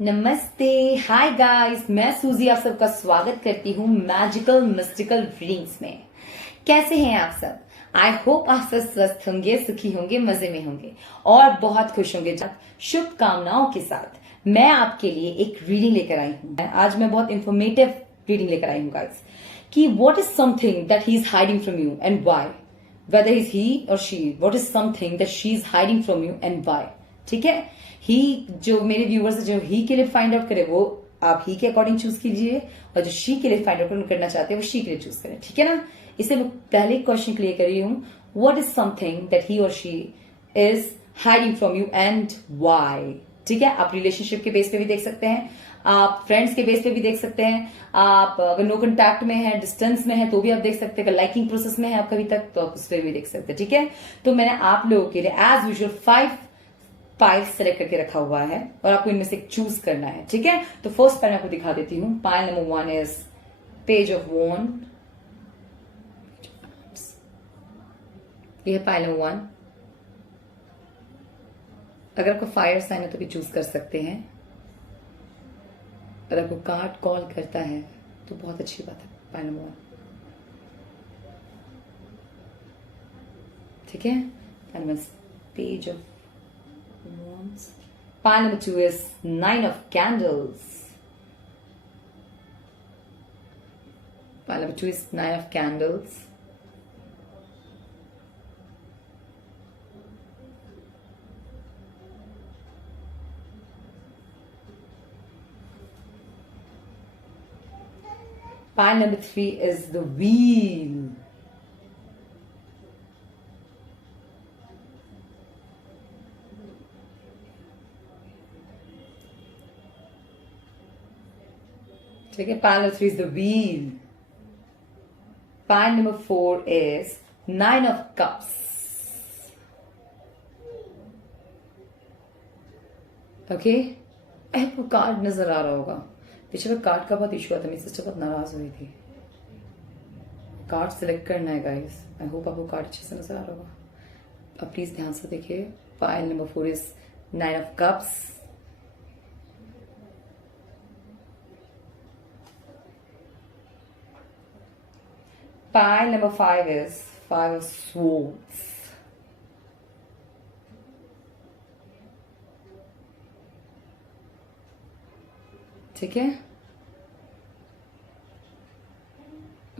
नमस्ते, hi guys, मैं सूजी आप सबका स्वागत करती हूँ मैजिकल मिस्टिकल रीडिंग्स में। कैसे हैं आप सब? आई होप आप सब स्वस्थ होंगे, सुखी होंगे, मजे में होंगे और बहुत खुश होंगे। शुभकामनाओं के साथ मैं आपके लिए एक रीडिंग लेकर आई हूँ। आज मैं बहुत इंफॉर्मेटिव रीडिंग लेकर आई हूँ गाइस कि what is something that he is hiding from you and why, whether is he or she, what is something that she is hiding from you and why। ठीक है, ही जो मेरे व्यूअर्स जो ही के लिए फाइंड आउट करे वो आप ही के अकॉर्डिंग चूज कीजिए और जो शी के लिए फाइंड आउट करना चाहते हैं वो शी के लिए चूज करें। ठीक है ना, इसे मैं पहले क्वेश्चन क्लियर कर रही हूँ, what is something that he और she is hiding from you and why. ठीक है, आप रिलेशनशिप के बेस पे भी देख सकते हैं, आप फ्रेंड्स के बेस पे भी देख सकते हैं, आप अगर नो कॉन्टैक्ट में है, डिस्टेंस में है तो भी आप देख सकते हैं, अगर लाइकिंग प्रोसेस में है आप कभी तक तो आप उस पर भी देख सकते हैं। ठीक है, तो मैंने आप लोगों के लिए एज यूजुअल 5 पाइल सेलेक्ट करके रखा हुआ है और आपको इनमें से एक चूज करना है। ठीक है, तो फर्स्ट पाइल मैं आपको दिखा देती हूँ। Pile number 1 is page of wand. ये है पाइल नंबर 1। अगर आपको फायर साइन है तो भी चूज कर सकते हैं, अगर आपको कार्ड कॉल करता है तो बहुत अच्छी बात है। पाइल नंबर 1, ठीक है। Pile number page of wands। Pile number 2 is 9 of candles। Pile number 2 is 9 of candles। Pile number 3 is the wheel। ठीक है, pile number 3 is the wheel। Pile number 4 is 9 of cups। Okay, आपको card नजर आ रहा होगा, पीछे में card का बहुत इशू आता है, मेरी सिस्टर बहुत नाराज हुई थी। कार्ड सिलेक्ट करना है गाइस, आई होप आपको कार्ड अच्छे से नजर आ रहा होगा। अब प्लीज ध्यान से देखिए। Pile number 4 is 9 of cups. Pile number 5 is 5 of swords। ठीक है,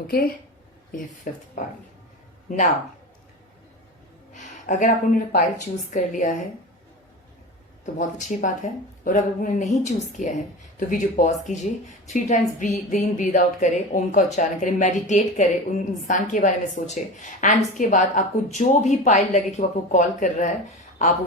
ओके, ये 5th पाइल। नाउ अगर आपने पाइल चूज कर लिया है तो बहुत अच्छी बात है, और अगर आपने नहीं चूज किया है तो वीडियो पॉज कीजिए, 3 times breathe in breathe out करें, ओम का उच्चारण करें, मेडिटेट करें, उन इंसान के बारे में सोचे, एंड उसके बाद आपको जो भी पाइल लगे कि वो आपको कॉल कर रहा है आप वो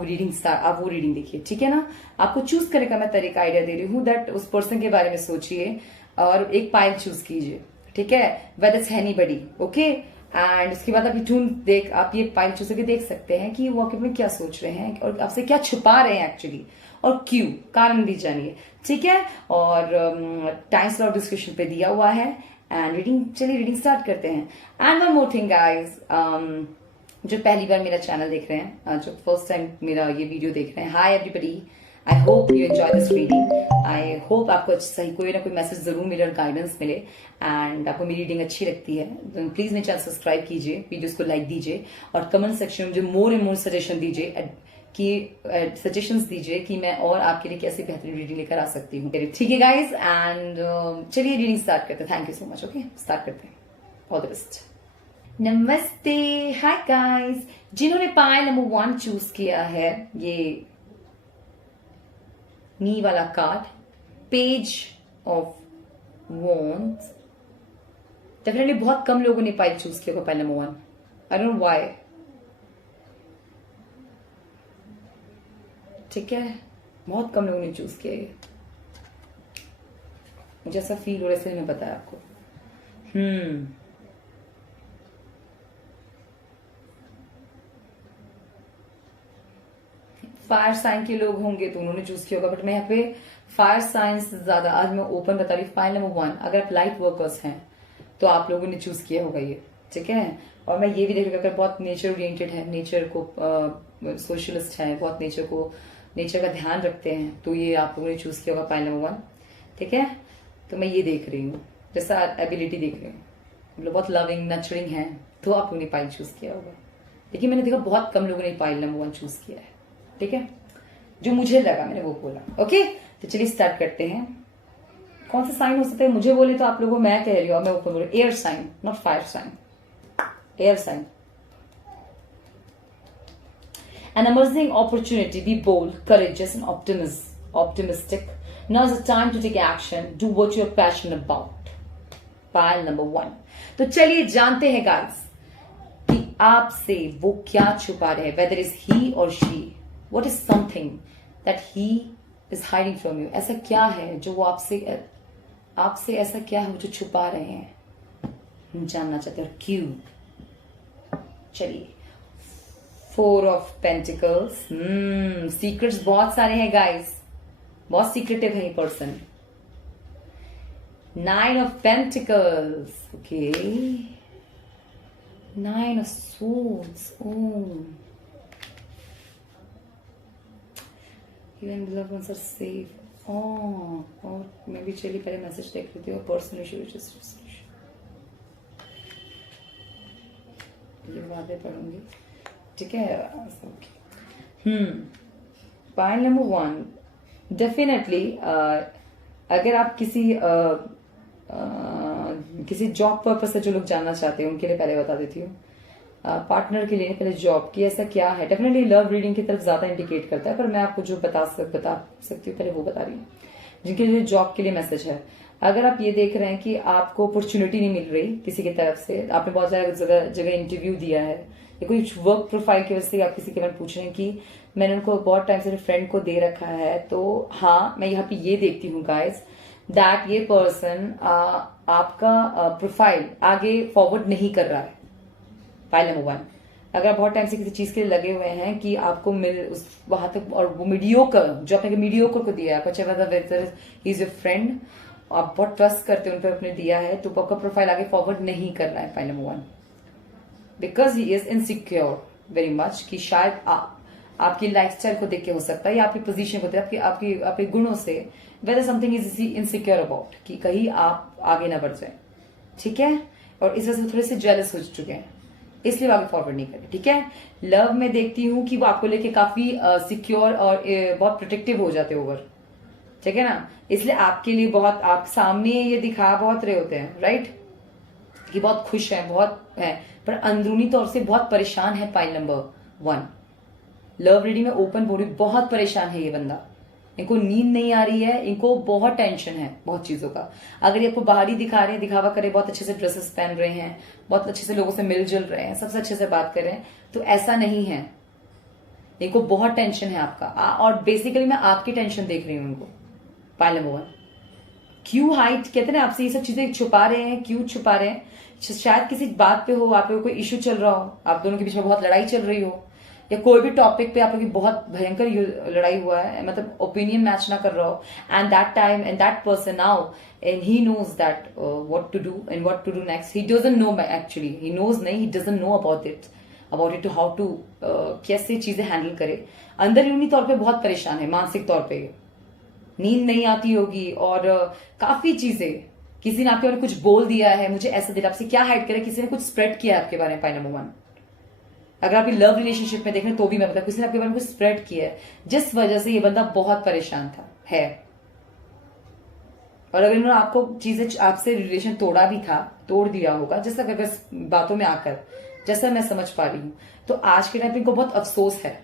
रीडिंग देखिए। ठीक है ना, आपको चूज करने का मैं तरीका आइडिया दे रही हूँ, दैट उस पर्सन के बारे में सोचिए और एक पाइल चूज कीजिए। ठीक है, whether it's anybody, okay, and उसके बाद आप ये पाइल चूज करके देख सकते हैं कि वो आपके में क्या सोच रहे हैं और आपसे क्या छुपा रहे हैं एक्चुअली, और क्यों, कारण भी जानिए। ठीक है, और टाइम स्लॉट डिस्क्रिप्शन पे दिया हुआ है, एंड रीडिंग स्टार्ट करते हैं। And one more thing guys, जो पहली बार मेरा चैनल देख रहे हैं, जो फर्स्ट टाइम मेरा ये वीडियो देख रहे हैं, hi everybody, I hope you enjoy this reading. I hope आपको सही कोई ना कोई मैसेज जरूर मिले और गाइडेंस मिले, एंड आपको मेरी रीडिंग अच्छी लगती है तो प्लीज मेरे चैनल सब्सक्राइब कीजिए, वीडियोस को लाइक दीजिए और कमेंट सेक्शन में जो मोर एंड मोर सजेशन दीजिए सजेशंस दीजिए कि मैं और आपके लिए कैसे बेहतरीन रीडिंग लेकर आ सकती हूँ। ठीक है गाइज, एंड चलिए रीडिंग स्टार्ट करते हैं। Thank you so much. Okay, start करते हैं। All the best. नमस्ते, हाय गाइस, जिन्होंने पाइल नंबर 1 चूज किया है, ये नी वाला card, page of wands, definitely बहुत कम लोगों ने पाइल चूज किया होगा, pile number 1। I don't know why. ठीक है, बहुत कम लोगों ने चूज किया है, मुझे ऐसा फील हो रहा है, इसलिए मैं बताया आपको। फायर साइन के लोग होंगे तो उन्होंने चूज किया होगा, बट मैं यहाँ पे फायर साइन से ज्यादा आज मैं ओपन बता रही हूँ। पाइल नंबर 1, अगर आप लाइट वर्कर्स हैं तो आप लोगों ने चूज किया होगा ये। ठीक है, और मैं ये भी देखूंगा अगर बहुत नेचर ओरिएंटेड है, नेचर को सोशलिस्ट है, बहुत नेचर को नेचर का ध्यान रखते हैं, तो ये आप लोगों ने चूज किया होगा पाइल नंबर 1। ठीक है, तो मैं ये देख रही हूँ, जैसा एबिलिटी देख रही हूँ, मतलब बहुत लविंग नर्चरिंग है, तो आप लोगों ने पाइल चूज किया होगा। लेकिन मैंने देखा बहुत कम लोगों ने पाइल नंबर 1 चूज किया है। ठीक है, जो मुझे लगा मैंने वो बोला। ओके, तो चलिए स्टार्ट करते हैं। कौन सा साइन हो सकता है मुझे बोले तो आप लोगों, मैं कह रही हूँ, मैं ऊपर बोल रही, air sign, not fire sign, air sign. An emerging opportunity, be bold, courageous and optimistic. Now is the time to take action, do what you're passionate about. Pile number 1. तो चलिए जानते हैं गाइस कि आपसे वो क्या छुपा रहे हैं, whether is he or she, what is something that he is hiding from you. ऐसा क्या है जो वो आपसे ऐसा क्या है जो छुपा रहे हैं, हम जानना चाहते हैं, क्यों। चलिए, 4 of Pentacles, सीक्रेट्स बहुत सारे हैं गाइस, बहुत सीक्रेटिव है ये person. 9 of Pentacles, okay, 9 of Swords, even the loved ones are safe. और मैं भी चलिए पहले मैसेज देख लेती हूँ, पर्सनल इशू, ये बातें पढ़ूंगी। ठीक है, पॉइंट नंबर 1, डेफिनेटली अगर आप किसी जॉब पर्पस से जो लोग जानना चाहते हैं उनके लिए पहले बता देती हूँ, पार्टनर के लिए पहले जॉब की ऐसा क्या है, डेफिनेटली लव रीडिंग की तरफ ज्यादा इंडिकेट करता है, पर मैं आपको जो बता सकती हूँ पहले वो बता रही हूँ। जिनके लिए जॉब के लिए मैसेज है, अगर आप ये देख रहे हैं कि आपको अपॉर्चुनिटी नहीं मिल रही किसी की तरफ से, आपने बहुत सारा जगह इंटरव्यू दिया है, या कोई वर्क प्रोफाइल की वजह से आप किसी के बारे में पूछ रहे हैं कि मैंने उनको बहुत टाइम से फ्रेंड को दे रखा है, तो हाँ मैं यहाँ पे ये देखती हूँ गाइस दैट ये पर्सन आपका प्रोफाइल आगे फॉरवर्ड नहीं कर रहा है। फाइल नंबर 1, अगर आप बहुत टाइम से किसी चीज के लिए लगे हुए हैं कि आपको वहां तक, और वो मीडियोकर जो आपने मीडियोकर को दिया है, इज योर फ्रेंड, आप बहुत ट्रस्ट करते हैं उन पर, आपने दिया है, तो आपका प्रोफाइल आगे फॉरवर्ड नहीं कर रहा है। File number 1, because he is insecure very much, कि शायद आपकी लाइफस्टाइल को देख के हो सकता है, या आपकी पोजीशन को देख, आपके गुणों से, whether something is insecure about, कि कहीं आप आगे ना बढ़ जाए। ठीक है, और इस वजह से थोड़े से जेलस हो चुके हैं, इसलिए आगे फॉरवर्ड नहीं करें। ठीक है, लव में देखती हूँ कि वो आपको लेके काफी सिक्योर और बहुत प्रोटेक्टिव हो जाते ओवर। ठीक है ना, इसलिए आपके लिए बहुत, आप सामने ये दिखा बहुत रहे होते हैं, राइट, कि बहुत खुश है, बहुत है, पर अंदरूनी तौर से बहुत परेशान है। पाइल नंबर 1, लव रीडिंग में ओपन बॉडी, बहुत परेशान है ये बंदा, इनको नींद नहीं आ रही है, इनको बहुत टेंशन है बहुत चीजों का। अगर ये आपको बाहरी दिखा रहे हैं, दिखावा करे, बहुत अच्छे से ड्रेसेस पहन रहे हैं, बहुत अच्छे से लोगों से मिलजुल रहे हैं, सबसे अच्छे से बात कर रहे हैं, तो ऐसा नहीं है, इनको बहुत टेंशन है आपका, और बेसिकली मैं आपकी टेंशन देख रही हूँ इनको। पाइल नंबर 1, क्यों हाइट कहते हैं ना, आपसे ये सब चीजें छुपा रहे हैं, क्यों छुपा रहे हैं, शायद किसी बात पे हो, आप लोगों को कोई इश्यू चल रहा हो, आप दोनों के बीच में बहुत लड़ाई चल रही हो, या कोई भी टॉपिक पे आप लोगों की बहुत भयंकर लड़ाई हुआ है, मतलब ओपिनियन मैच ना कर रहा हो, and that time and that person now and he knows that what to do and what to do next, he doesn't know, actually he knows नहीं, he doesn't know about it to how to कैसे चीजें handle करे। अंदरूनी तौर पे बहुत परेशान है, मानसिक तौर पे नींद नहीं आती होगी, और काफी चीजें, किसी ने आपके बारे में कुछ बोल दिया है, मुझे ऐसा दिला, आपसे क्या हाइड करे, किसी ने कुछ स्प्रेड किया है आपके बारे में। पाइल नंबर 1, अगर आप लव रिलेशनशिप में देख रहे हैं तो भी मैं बता, किसी ने आपके बारे में कुछ स्प्रेड किया है, जिस वजह से ये बंदा बहुत परेशान था है। और अगर इन्होंने आपको चीजें, आपसे रिलेशन तोड़ दिया होगा, जैसा अगर बातों में आकर, जैसा मैं समझ पा रही हूं, तो आज के टाइम पे इनको बहुत अफसोस है,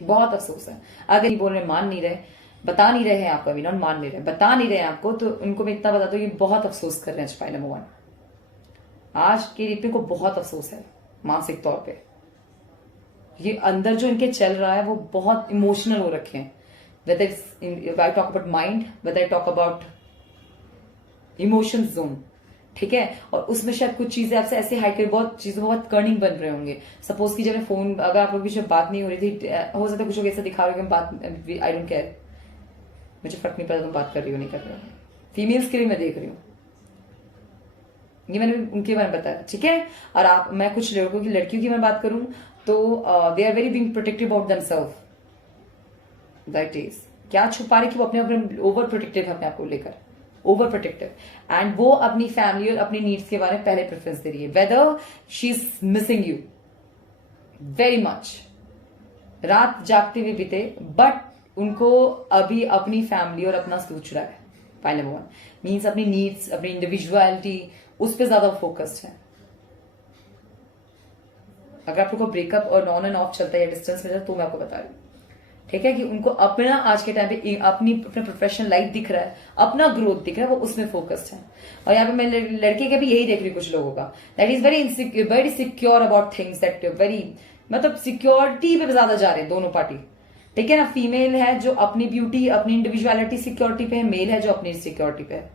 बहुत अफसोस है। अगर बोल रहे, मान नहीं रहे, बता नहीं रहे हैं आपको, अभी मान नहीं रहे, बता नहीं रहे हैं आपको, तो उनको मैं इतना बता दूं, ये बहुत अफसोस कर रहे हैं। पाइल नंबर 1, आज के डेट को बहुत अफसोस है मानसिक तौर पे, ये अंदर जो इनके चल रहा है वो बहुत इमोशनल हो रखे हैं, whether I talk about mind, whether I talk about emotion zone. ठीक है, और उसमें शायद कुछ चीजें आपसे ऐसे हाइड कर, बहुत चीजों में बहुत कर्निंग बन रहे होंगे। सपोज की जब मैं फोन, अगर आप लोगों की बात नहीं हो रही थी, हो सकता है कुछ लोग ऐसा दिखा रहे हो कि बात, आई डोंट केयर, मुझे फर्क नहीं पड़ता तुम बात कर रही हो नहीं कर रही हो, फीमेल्स के लिए मैं देख रही हूँ, ये मैंने उनके बारे में बताया। ठीक है, और मैं कुछ लड़कियों की मैं बात करूं तो they are very being protective about themselves, that is क्या छुपा रहे कि वो अपने ओवर प्रोटेक्टिव है अपने आप को लेकर, ओवर प्रोटेक्टिव, एंड वो अपनी फैमिली और अपनी नीड्स के बारे में पहले प्रेफरेंस दे रही है, whether she is missing you very much, रात जागते हुए बीते, बट उनको अभी अपनी फैमिली और अपना सोच रहा है। पॉइंट नंबर 1 मीन्स अपनी नीड्स, अपनी इंडिविजुअलिटी, उस पर ज्यादा फोकस्ड है। अगर आप लोग को ब्रेकअप और ऑन एंड ऑफ चलता है या डिस्टेंस में, तो मैं आपको बता रही हूँ, ठीक है, कि उनको अपना आज के टाइम पे अपना प्रोफेशनल लाइफ दिख रहा है, अपना ग्रोथ दिख रहा है, वो उसमें फोकस्ड है। और यहाँ पे मैं लड़के के भी यही देख रही हूँ कुछ लोगों का, that is very secure about things, that very मतलब सिक्योरिटी पे ज्यादा जा रहे हैं दोनों पार्टी, ठीक है ना। फीमेल है जो अपनी ब्यूटी, अपनी इंडिविजुअलिटी सिक्योरिटी पे है, मेल है जो अपनी सिक्योरिटी पे है,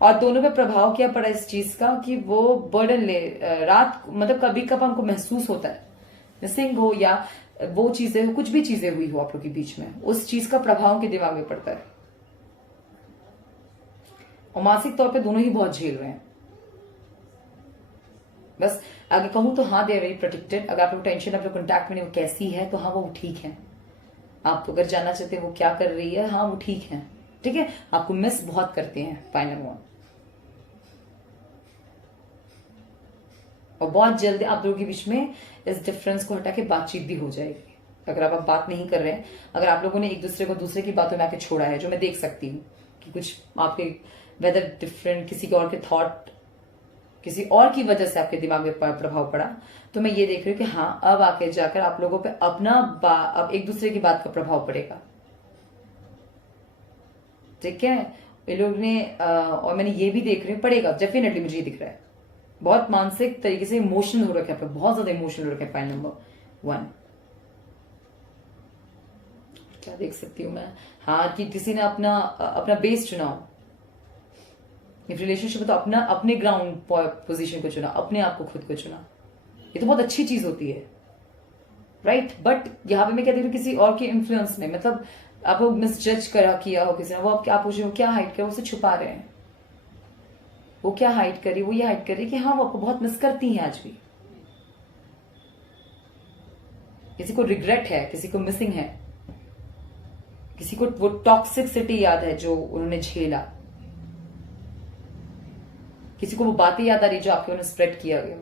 और दोनों पे प्रभाव क्या पड़ा इस चीज का कि वो बर्डन ले रात, मतलब कभी कभी हमको महसूस होता है मिसिंग हो या वो चीजें हो, कुछ भी चीजें हुई हो आप लोग के बीच में, उस चीज का प्रभाव उनके दिमाग में पड़ता है, और मानसिक तौर पे दोनों ही बहुत झेल रहे हैं। बस आगे कहूं तो हाँ, दे आर वेरी प्रोटेक्टेड। अगर आप लोग टेंशन, आप लोग कॉन्टैक्ट में नहीं, वो कैसी है, तो हाँ वो ठीक है। आप अगर जानना चाहते हैं वो क्या कर रही है, हाँ वो ठीक है, ठीक है। आपको मिस बहुत करते हैं, फाइनल वन, और बहुत जल्दी आप लोगों के बीच में इस डिफरेंस को हटा के बातचीत भी हो जाएगी। अगर आप बात नहीं कर रहे हैं, अगर आप लोगों ने एक दूसरे को दूसरे की बातों में आके छोड़ा है, जो मैं देख सकती हूँ कि कुछ आपके वेदर डिफरेंट, किसी और के थॉट, किसी और की वजह से आपके दिमाग में प्रभाव पड़ा, तो मैं ये देख रही हूँ कि हाँ अब आके जाकर आप लोगों पे अपना अब एक दूसरे की बात का प्रभाव पड़ेगा, ठीक है। ये लोग ने और मैंने ये भी देख रही हूँ पड़ेगा, डेफिनेटली मुझे ये दिख रहा है, बहुत मानसिक तरीके से इमोशनल हो रखे हैं, बहुत ज्यादा इमोशनल हो रखे हैं। पॉइंट नंबर 1 क्या देख सकती हूं मैं, हाँ, कि किसी ने अपना बेस चुना हो रिलेशनशिप में, तो अपने ग्राउंड पोजीशन को चुना, अपने आप को, खुद को चुना, ये तो बहुत अच्छी चीज होती है, राइट। बट यहां पे मैं कहती हूँ किसी और के इन्फ्लुएंस में, मतलब आपको मिसजज किया हो किसी ने, वो आप पूछ रहे हो क्या हाइड कर, उसे छुपा रहे हैं, वो क्या हाइड करी, वो ये हाइड करी कि हाँ वो आपको बहुत मिस करती हैं आज भी, किसी को रिग्रेट है, किसी को मिसिंग है, किसी को वो टॉक्सिसिटी याद है जो उन्होंने झेला, किसी को वो बातें याद आ रही जो आपके उन्हें स्प्रेड किया गया,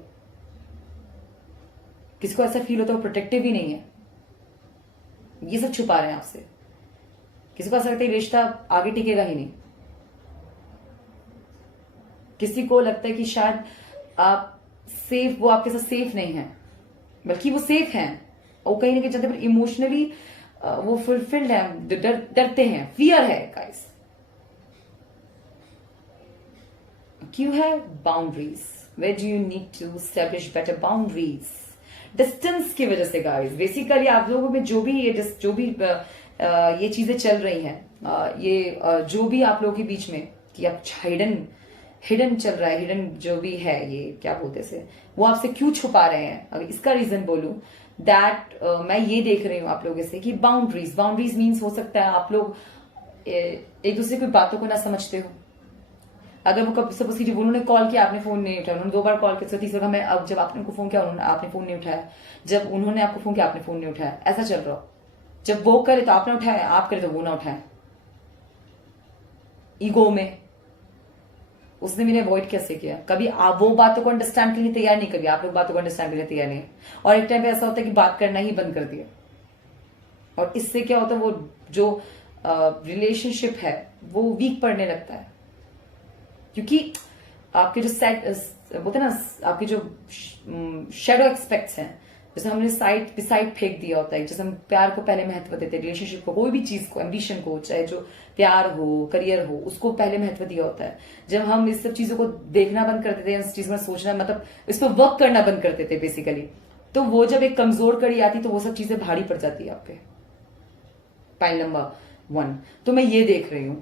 किसी को ऐसा फील होता है वो प्रोटेक्टिव ही नहीं है, ये सब छुपा रहे हैं आपसे, किसी को ऐसा लगता है रिश्ता आगे टिकेगा ही नहीं, किसी को लगता है कि शायद आप सेफ, वो आपके साथ सेफ नहीं है, बल्कि वो सेफ हैं, और कहीं ना कहीं चाहते पर इमोशनली वो फुलफिल्ड है, डरते हैं, फियर है गाइस। क्यों है? Boundaries, where do you need to establish better boundaries, distance की वजह से गाइस। बेसिकली आप लोगों में जो भी ये चीजें चल रही हैं, ये जो भी आप लोगों के बीच में कि आप हिडन चल रहा है, हिडन जो भी है, ये क्या बोलते से, वो आपसे क्यों छुपा रहे हैं, अगर इसका रीजन बोलूं दैट मैं ये देख रही हूं आप लोगों से कि बाउंड्रीज मीन्स हो सकता है आप लोग एक दूसरे की बातों को ना समझते हो। अगर वो कब सपोज कीजिए उन्होंने कॉल किया, आपने फोन नहीं उठाया, उन्होंने 2 बार कॉल किया, तीसरा मैं अब जब आपने उनको फोन किया आपने फोन नहीं उठाया, जब उन्होंने आपको फोन किया आपने फोन नहीं उठाया, ऐसा चल रहा हो। जब वो करे तो आपने उठाया, आप करे तो वो ना उठाए, ईगो में उसने मैंने अवॉइड कैसे किया, कभी आप वो बातों को अंडरस्टैंड करने तैयार नहीं, कभी आप लोग बातों को अंडरस्टैंड करने तैयार नहीं, और एक टाइम पे ऐसा होता है कि बात करना ही बंद कर दिया, और इससे क्या होता है वो जो रिलेशनशिप है वो वीक पड़ने लगता है, क्योंकि आपके जो बोलते हैं ना, आपके जो शेडो एक्सपेक्ट्स हैं, जैसे हमने साइड फेंक दिया होता है, जैसे हम प्यार को पहले महत्व देते हैं, रिलेशनशिप को, कोई भी चीज को, एम्बिशन को, चाहे जो प्यार हो, करियर हो, उसको पहले महत्व दिया होता है। जब हम इस सब चीजों को देखना बंद कर देते हैं, इस चीज में सोचना, मतलब इस पर वर्क करना बंद कर देते बेसिकली, तो वो जब एक कमजोर कड़ी आती तो वो सब चीजें भारी पड़ जाती है आप पे। पॉइंट नंबर 1 तो मैं ये देख रही हूं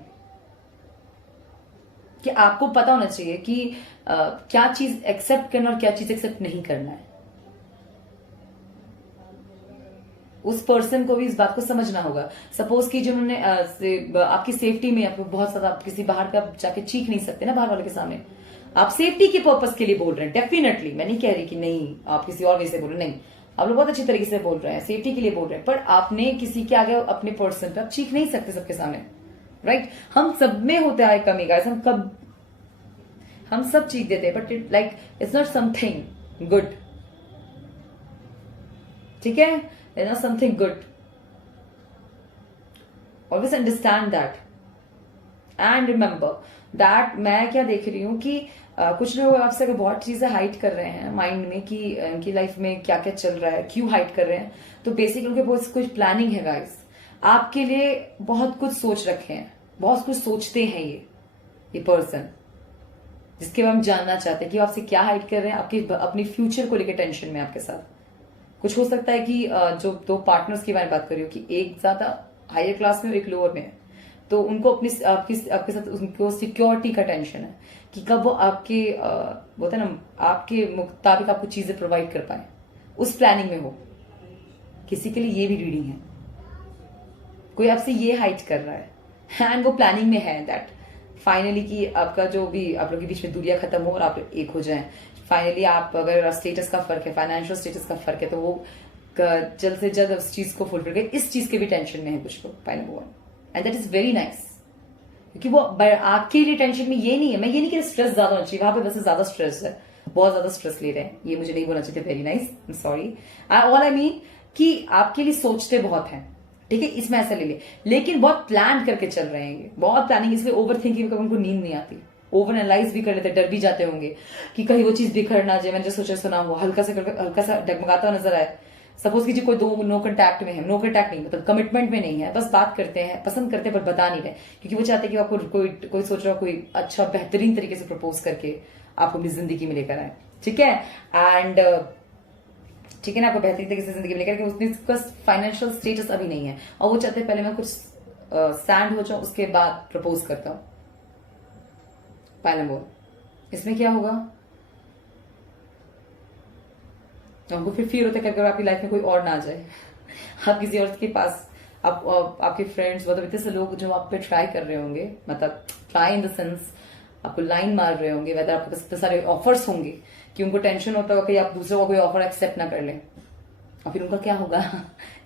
कि आपको पता होना चाहिए कि क्या चीज एक्सेप्ट करना और क्या चीज एक्सेप्ट नहीं करना है। उस पर्सन को भी इस बात को समझना होगा। सपोज कि जो उन्होंने आपकी सेफ्टी में, आपको बहुत ज्यादा, आप किसी बाहर का जाके चीख नहीं सकते ना बाहर वाले के सामने, आप सेफ्टी के पर्पस के लिए बोल रहे हैं, डेफिनेटली मैं नहीं कह रही कि नहीं आप किसी और वजह से बोल रहे, नहीं, आप लोग बहुत अच्छी तरीके से बोल रहे हैं, सेफ्टी के लिए बोल रहे हैं, पर आपने किसी के आगे अपने पर्सन पे आप चीख नहीं सकते सबके सामने, राइट? हम सब में होता है कमी गाइस, हम सब चीख देते हैं, but it's not something good, ठीक है? It's not something good. Always understand that and remember that. मैं क्या देख रही हूं कि कुछ लोग आपसे अगर बहुत चीजें हाइड कर रहे हैं माइंड में कि उनकी लाइफ में क्या क्या चल रहा है, क्यों हाइड कर रहे हैं, तो बेसिकली उनके बहुत कुछ प्लानिंग है गाइस. आपके लिए बहुत कुछ सोच रखे हैं, बहुत कुछ सोचते हैं ये पर्सन, जिसके बारे में जानना चाहते हैं कि वो आपसे क्या हाइड कर रहे हैं. आपके अपने फ्यूचर को लेकर टेंशन में आपके साथ. कुछ हो सकता है कि जो दो पार्टनर्स की बारे में बात कर रही हो कि एक ज्यादा हायर क्लास में और एक लोअर में है, तो उनको आपके साथ उनको सिक्योरिटी का टेंशन है कि कब वो आपके बोलते हैं ना आपके मुताबिक आपको चीजें प्रोवाइड कर पाए, उस प्लानिंग में हो. किसी के लिए ये भी रीडिंग है, कोई आपसे ये हाइड कर रहा है एंड वो प्लानिंग में है दैट फाइनली कि आपका जो भी आप लोग के बीच में दूरियां खत्म हो और आप एक हो जाएं. फाइनली आप अगर स्टेटस का फर्क है, फाइनेंशियल स्टेटस का फर्क है, तो वो जल्द से जल्द उस चीज को फुलफिल करे. इस चीज के भी टेंशन में है कुछ लोग, final one, and that is very nice. क्योंकि वो आपके लिए टेंशन में ये नहीं है, मैं ये नहीं कि स्ट्रेस ज्यादा होना चाहिए, वहां पे वैसे ज्यादा स्ट्रेस है, बहुत ज्यादा स्ट्रेस ले रहे हैं, ये मुझे नहीं बोलना चाहिए. Very nice, I am sorry. All I mean कि आपके लिए सोचते बहुत हैं, ठीक है, इसमें ऐसा ले ले, लेकिन बहुत प्लान करके चल रहे हैं ये, बहुत प्लानिंग. इसलिए ओवर थिंकिंग कभी उनको नींद नहीं आती, ओवर एनालाइज भी कर लेते, डर भी जाते होंगे कि कहीं वो चीज बिखर ना जाए. मैंने जो सोचा सुना वो हल्का सा डगमगाता हुआ नजर आए. सपोज कीजिए कोई दो नो कांटेक्ट में है, नो कांटेक्ट नहीं मतलब कमिटमेंट में नहीं है, बस बात करते हैं, पसंद करते हैं पर बता नहीं रहे, क्योंकि वो चाहते हैं कि आपको कोई सोच रहा, कोई अच्छा बेहतरीन तरीके से प्रपोज करके आपको अपनी जिंदगी में लेकर आए, ठीक है? एंड ठीक है ना, आपको बेहतरीन तरीके से जिंदगी में लेकर के, उसका फाइनेंशियल स्टेटस अभी नहीं है और वो चाहते हैं पहले मैं कुछ स्टैंड हो जाऊं उसके बाद प्रपोज करता हूं. पायलम, इसमें क्या होगा? हमको फिर फील होता है कि अगर आपकी लाइफ में कोई और ना आ जाए, आप किसी और के पास, आपके फ्रेंड्स मतलब इतने से लोग जो आप पे ट्राई कर रहे होंगे, मतलब ट्राई इन द सेंस आपको लाइन मार रहे होंगे, वेदर आपके पास इतने सारे ऑफर्स होंगे कि उनको टेंशन होता होगा कि आप दूसरों का कोई ऑफर एक्सेप्ट ना कर लें, और फिर उनका क्या होगा?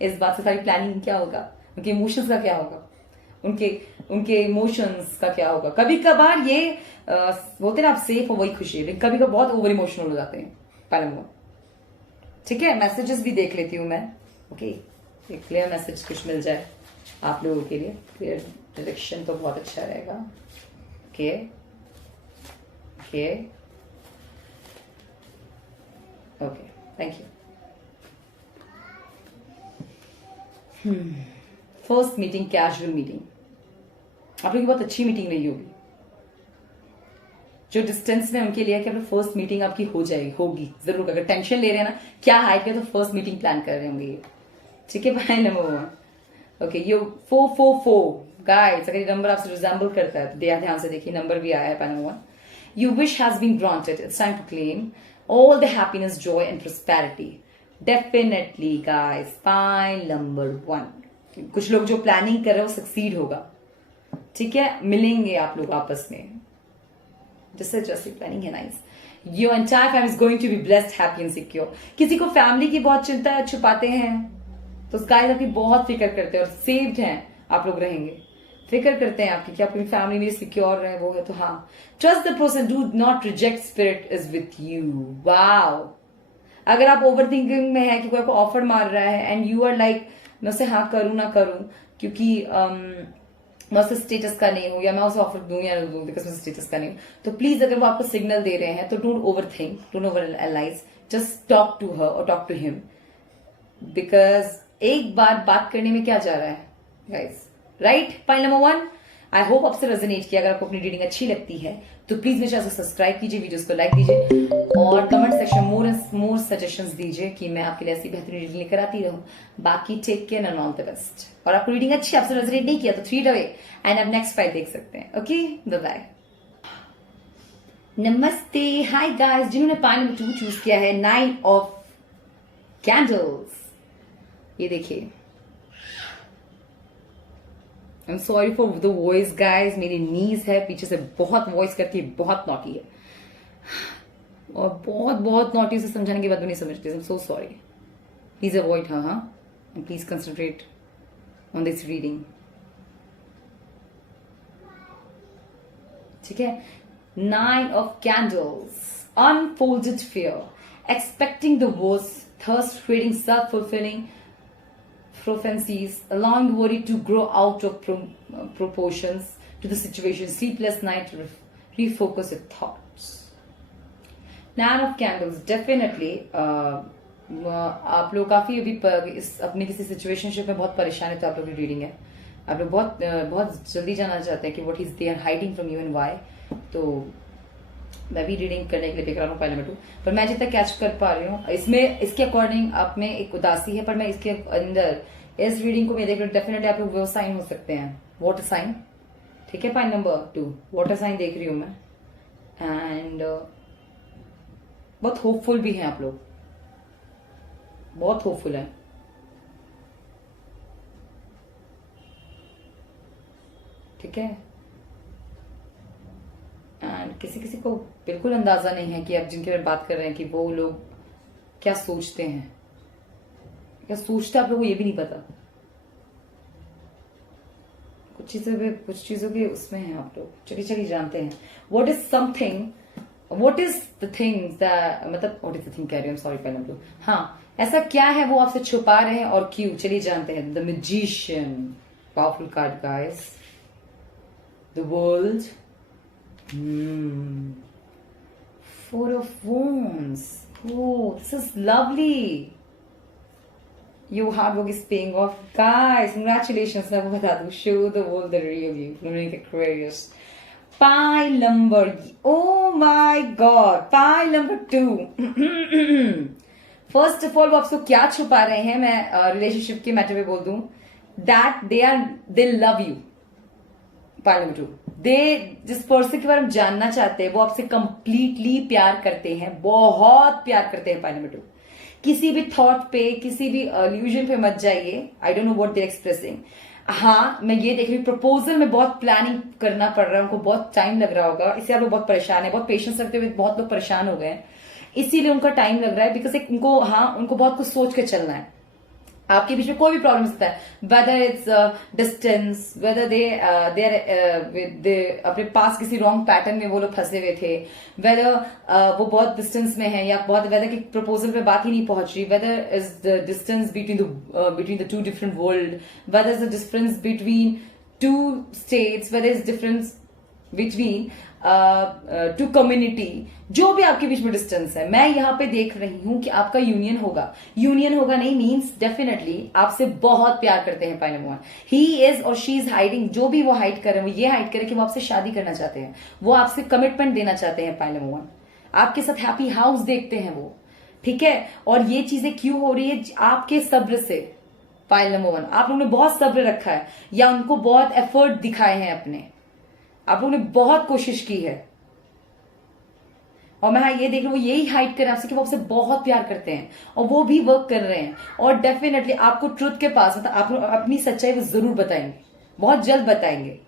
इस बात से सारी प्लानिंग क्या होगा, उनके इमोशंस का क्या होगा, उनके इमोशंस का क्या होगा. कभी कभार ये होते ना आप सेफ हो वही खुशी है, लेकिन कभी कभी बहुत ओवर इमोशनल हो जाते हैं. पहले ठीक है, मैसेजेस भी देख लेती हूं मैं. ओके, क्लियर मैसेज कुछ मिल जाए आप लोगों के लिए, क्लियर डायरेक्शन तो बहुत अच्छा रहेगा. Okay okay okay, thank you. First meeting, casual meeting, आप लोगों की बहुत अच्छी मीटिंग रही होगी. जो डिस्टेंस में उनके लिए कि अपनी फर्स्ट मीटिंग आपकी हो जाएगी, होगी जरूर. अगर टेंशन ले रहे हैं ना क्या हाइड किया, तो फर्स्ट मीटिंग प्लान कर रहे होंगे ये, ठीक है भाई. नंबर 1. ओके, ये 444 गाइस, अगर ये नंबर आपसे रिजेंबल करता है तो ध्यान से देखिए, नंबर भी आया है. Panel 1, your wish has been granted. It's time to claim all the happiness, joy and prosperity. Definitely guys, file number 1. कुछ लोग जो प्लानिंग कर रहे हो सक्सीड होगा, ठीक है, मिलेंगे आप लोग आपस में. जैसे प्लानिंग है nice. Your entire family is going to be blessed, happy and secure. किसी को फैमिली की बहुत चिंता है, छुपाते हैं, तो गाइस आपकी बहुत फिक्र करते हैं और सेव्ड हैं आप लोग रहेंगे. फिक्र करते हैं आपकी कि आपकी फैमिली मेरी सिक्योर रहे, वो है तो हाँ. Trust the person, do not reject, spirit is with you. Wow. अगर आप ओवर थिंकिंग में है कि कोई आपको ऑफर मार रहा है एंड यू आर लाइक मैं उसे हाँ करूं ना करूं क्योंकि मैं उससे स्टेटस का नहीं हूं, या मैं उसे ऑफर दूं या ना दूं बिकॉज मैं स्टेटस का नहीं हूं, तो प्लीज अगर वो आपको सिग्नल दे रहे हैं तो don't overthink, don't overanalyse, just talk to her और टॉक टू हिम. बिकॉज एक बात करने में क्या जा रहा है guys, right? Point number 1, I hope आपसे रेजोनेट किया. अगर आपको अपनी रीडिंग अच्छी लगती है तो प्लीज मेरे चैनल को सब्सक्राइब कीजिए, वीडियोस को लाइक कीजिए और कमेंट सेक्शन मोर सजेशंस दीजिए कि मैं आपके लिए ऐसी बेहतरीन रीडिंग लेकर आती रहूं. बाकी take care and all the best. और आपको रीडिंग अच्छी आपसे रेजोनेट नहीं किया तो 3 अवे एंड आप नेक्स्ट 5 देख सकते हैं. Okay, bye bye. नमस्ते, हाय गाइस. जिन्होंने पाइल नंबर 2 चूज किया है, 9 ऑफ कैंडल्स, ये देखिए. I am sorry for the voice guys, मेरी नीज है पीछे से बहुत वॉइस करती है, बहुत नॉटी है और बहुत नॉटी से समझाने के बाद भी नहीं समझती. I am so sorry. Please avoid her, हाँ, and please concentrate on this reading. ठीक है. 9 of candles, unfolded fear, expecting the worst, thirst, creating self-fulfilling prophecies, allowing worry to grow out of proportions to the situation, sleepless night, refocus your thoughts. 9 of candles, definitely आप लोग काफी अभी इस अपने किसी situationship में बहुत परेशान है, तो आप लोग की रीडिंग है. आप लोग बहुत बहुत जल्दी जानना चाहते हैं कि what is they are hiding from you and why. तो मैं भी रीडिंग करने के लिए लेकर आ रहा हूँ पाइल नंबर 2, पर मैं जितना कैच कर पा रही हूँ इसमें, इसके अकॉर्डिंग आप में एक उदासी है, पर मैं इसके अंदर इस रीडिंग को मैं देख रही हूँ, डेफिनेटली आप लोग वो साइन हो सकते हैं, वाटर साइन. ठीक है, पाइल नंबर 2 वाटर साइन देख रही हूँ मैं. एंड बहुत होपफुल भी हैं आप लोग, बहुत होपफुल है. ठीक है. एंड किसी किसी को बिल्कुल अंदाजा नहीं है कि आप जिनके बारे में बात कर रहे हैं कि वो लोग क्या सोचते हैं, क्या सोचते आप लोगों को ये भी नहीं पता. कुछ चीजों के उसमें हैं आप लोग. चलिए जानते हैं what is something, what is the things that, मतलब व्हाट इज द थिंग कह रही हूँ, सॉरी पहले हम लोग. हाँ, ऐसा क्या है वो आपसे छुपा रहे हैं और क्यों. चलिए जानते हैं. The magician, powerful card guys. The world, four of wands. Oh, this is lovely. Your hard work is paying off, guys. Congratulations. मैं आपको बता दूं, show the world the real you. Lunatic Aquarius. Pile number, oh my god, pile number 2. First of all वो आपको क्या छुपा रहे हैं, मैं रिलेशनशिप के मैटर में बोल दूं, that they love you. Pile number 2, दे जिस पर्सन के बारे में जानना चाहते हैं वो आपसे कंप्लीटली प्यार करते हैं, बहुत प्यार करते हैं. पाइल नंबर 2, किसी भी थॉट पे, किसी भी इल्यूजन पे मत जाइए. I don't know what they expressing. हाँ, मैं ये देख रही हूँ प्रपोजल में बहुत प्लानिंग करना पड़ रहा है, उनको बहुत टाइम लग रहा होगा, इससे आप लोग बहुत परेशान है, बहुत पेशेंस रखते हुए बहुत लोग परेशान हो गए हैं, इसीलिए उनका टाइम लग रहा है. बिकॉज उनको, हाँ, उनको बहुत कुछ सोच के चलना है. आपके बीच में कोई भी प्रॉब्लम सकता है, whether it's distance, whether they अपने पास किसी रॉन्ग पैटर्न में वो लोग फंसे हुए थे, वेदर वो बहुत डिस्टेंस में है, या बहुत वेदर की प्रपोजल पे बात ही नहीं पहुंच रही, whether is the distance between the two different world, whether is the difference between two states, whether is difference between two community. जो भी आपके बीच में डिस्टेंस है, मैं यहाँ पे देख रही हूं कि आपका यूनियन होगा. यूनियन होगा नहीं मीन्स डेफिनेटली आपसे बहुत प्यार करते हैं. पाइल नंबर 1, ही इज और शी इज हाइडिंग. जो भी वो हाइड कर रहे हैं वो ये हाइड करे कि वो आपसे शादी करना चाहते हैं, वो आपसे कमिटमेंट देना चाहते हैं. पाइल नंबर 1, आपके साथ हैप्पी हाउस देखते हैं वो. ठीक है, और ये चीजें क्यों हो रही है, आपके सब्र से. पाइल नंबर 1, आप लोगों ने बहुत सब्र रखा है, या उनको बहुत एफर्ट दिखाए हैं अपने, आप लोगों ने बहुत कोशिश की है. और मैं ये देख रहा हूँ, यही हाइड कर आपसे कि वो आपसे बहुत प्यार करते हैं, और वो भी वर्क कर रहे हैं. और डेफिनेटली आपको ट्रुथ के पास, मतलब आप अपनी सच्चाई वो जरूर बताएंगे, बहुत जल्द बताएंगे.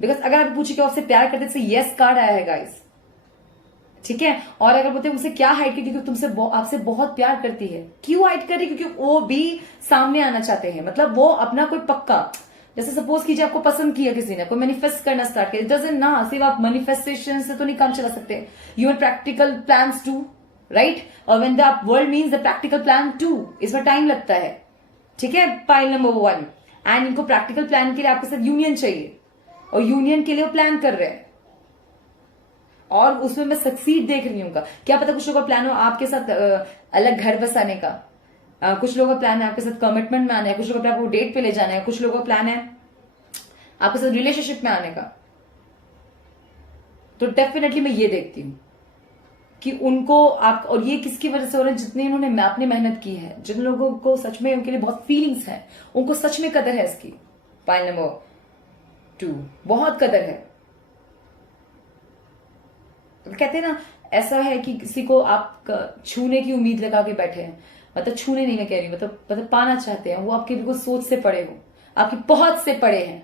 बिकॉज अगर आप पूछे कि आपसे प्यार करते तो यस कार्ड आया है गाइस. ठीक है, और अगर बोलते मुझसे क्या हाइड करती, क्योंकि तुमसे आपसे बहुत प्यार करती है. क्यों हाइड कर रही, क्योंकि वो भी सामने आना चाहते हैं. मतलब वो अपना कोई पक्का, जैसे सपोज कीजिए आपको पसंद किया किसी ने, कोई मैनिफेस्ट करना स्टार्ट किया, इट डजंट ना, सिर्फ आप मैनिफेस्टेशन से तो नहीं काम चला सकते. You are practical plans to, right. और when the world means the practical plan to, इसमें टाइम लगता है. ठीक है, पाइल नंबर 1, एंड इनको प्रैक्टिकल प्लान के लिए आपके साथ यूनियन चाहिए, और यूनियन के लिए वो प्लान कर रहे हैं, और उसमें मैं सक्सीड देख रही हूँ. क्या पता कुछ लोगों का प्लान हो आपके साथ अलग घर बसाने का, कुछ लोगों का प्लान है आपके साथ कमिटमेंट में आने का, कुछ लोगों का प्लान आपको डेट पे ले जाना है, कुछ लोगों का प्लान है आपके साथ रिलेशनशिप में आने का. तो डेफिनेटली मैं ये देखती हूं कि उनको आप, और ये किसकी वजह से हो रहा है, जितने इन्होंने आपने मेहनत की है, जिन लोगों को सच में उनके लिए बहुत फीलिंग्स हैं, उनको सच में कदर है इसकी. पाइल नंबर 2, बहुत कदर है. कहते हैं ना, ऐसा है कि किसी को आप छूने की उम्मीद लगा के बैठे हैं, मतलब छूने नहीं मैं कह रही हूं, मतलब पाना चाहते हैं, वो आपके बिल्कुल सोच से पड़े हो, आपकी पहुंच से पड़े हैं.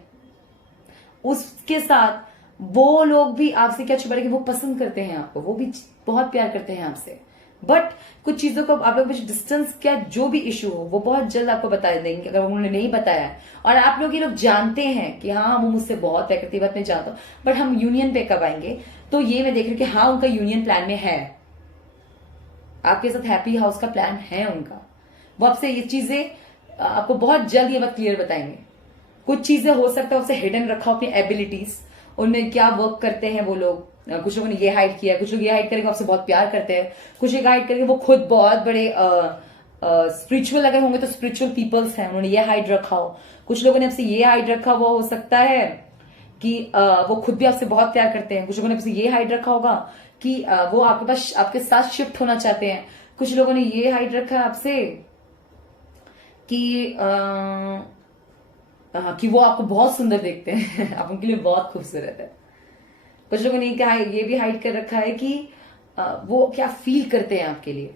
उसके साथ वो लोग भी आपसे क्या छुपा रहे कि वो पसंद करते हैं आपको, वो भी बहुत प्यार करते हैं आपसे, बट कुछ चीजों को आप लोग बीच डिस्टेंस क्या जो भी इशू हो वो बहुत जल्द आपको बता देंगे अगर उन्होंने नहीं बताया है। और आप लोग ये लोग जानते हैं कि हाँ वो मुझसे बहुत प्यार करती है, बात मैं जानता हूँ, बट हम यूनियन पे कब आएंगे। तो ये मैं देख रही हूँ कि हाँ उनका यूनियन प्लान में है, आपके साथ हैप्पी हाउस का प्लान है उनका। वो आपसे ये चीजें आपको बहुत जल्द ये बात क्लियर बताएंगे। कुछ चीजें हो सकता है उससे हिडन रखा हो अपनी एबिलिटीज, उनमें क्या वर्क करते हैं वो लोग। कुछ लोगों ने ये हाइड किया, कुछ लोग ये हाइड करके आपसे बहुत प्यार करते हैं, कुछ एक हाइड करके वो खुद बहुत बड़े स्पिरिचुअल अगर होंगे तो स्पिरिचुअल पीपल्स हैं, उन्होंने ये हाइड रखा हो। कुछ लोगों ने आपसे ये हाइड रखा हुआ हो सकता है कि वो खुद भी आपसे बहुत प्यार करते हैं। कुछ लोगों ने आपसे ये हाइड रखा होगा कि वो आपके पास आपके साथ शिफ्ट होना चाहते हैं। कुछ लोगों ने ये हाइड रखा है आपसे कि वो आपको बहुत सुंदर देखते हैं आप उनके लिए बहुत खूबसूरत है। कुछ लोगों ने क्या ये भी हाइड कर रखा है कि वो क्या फील करते हैं आपके लिए।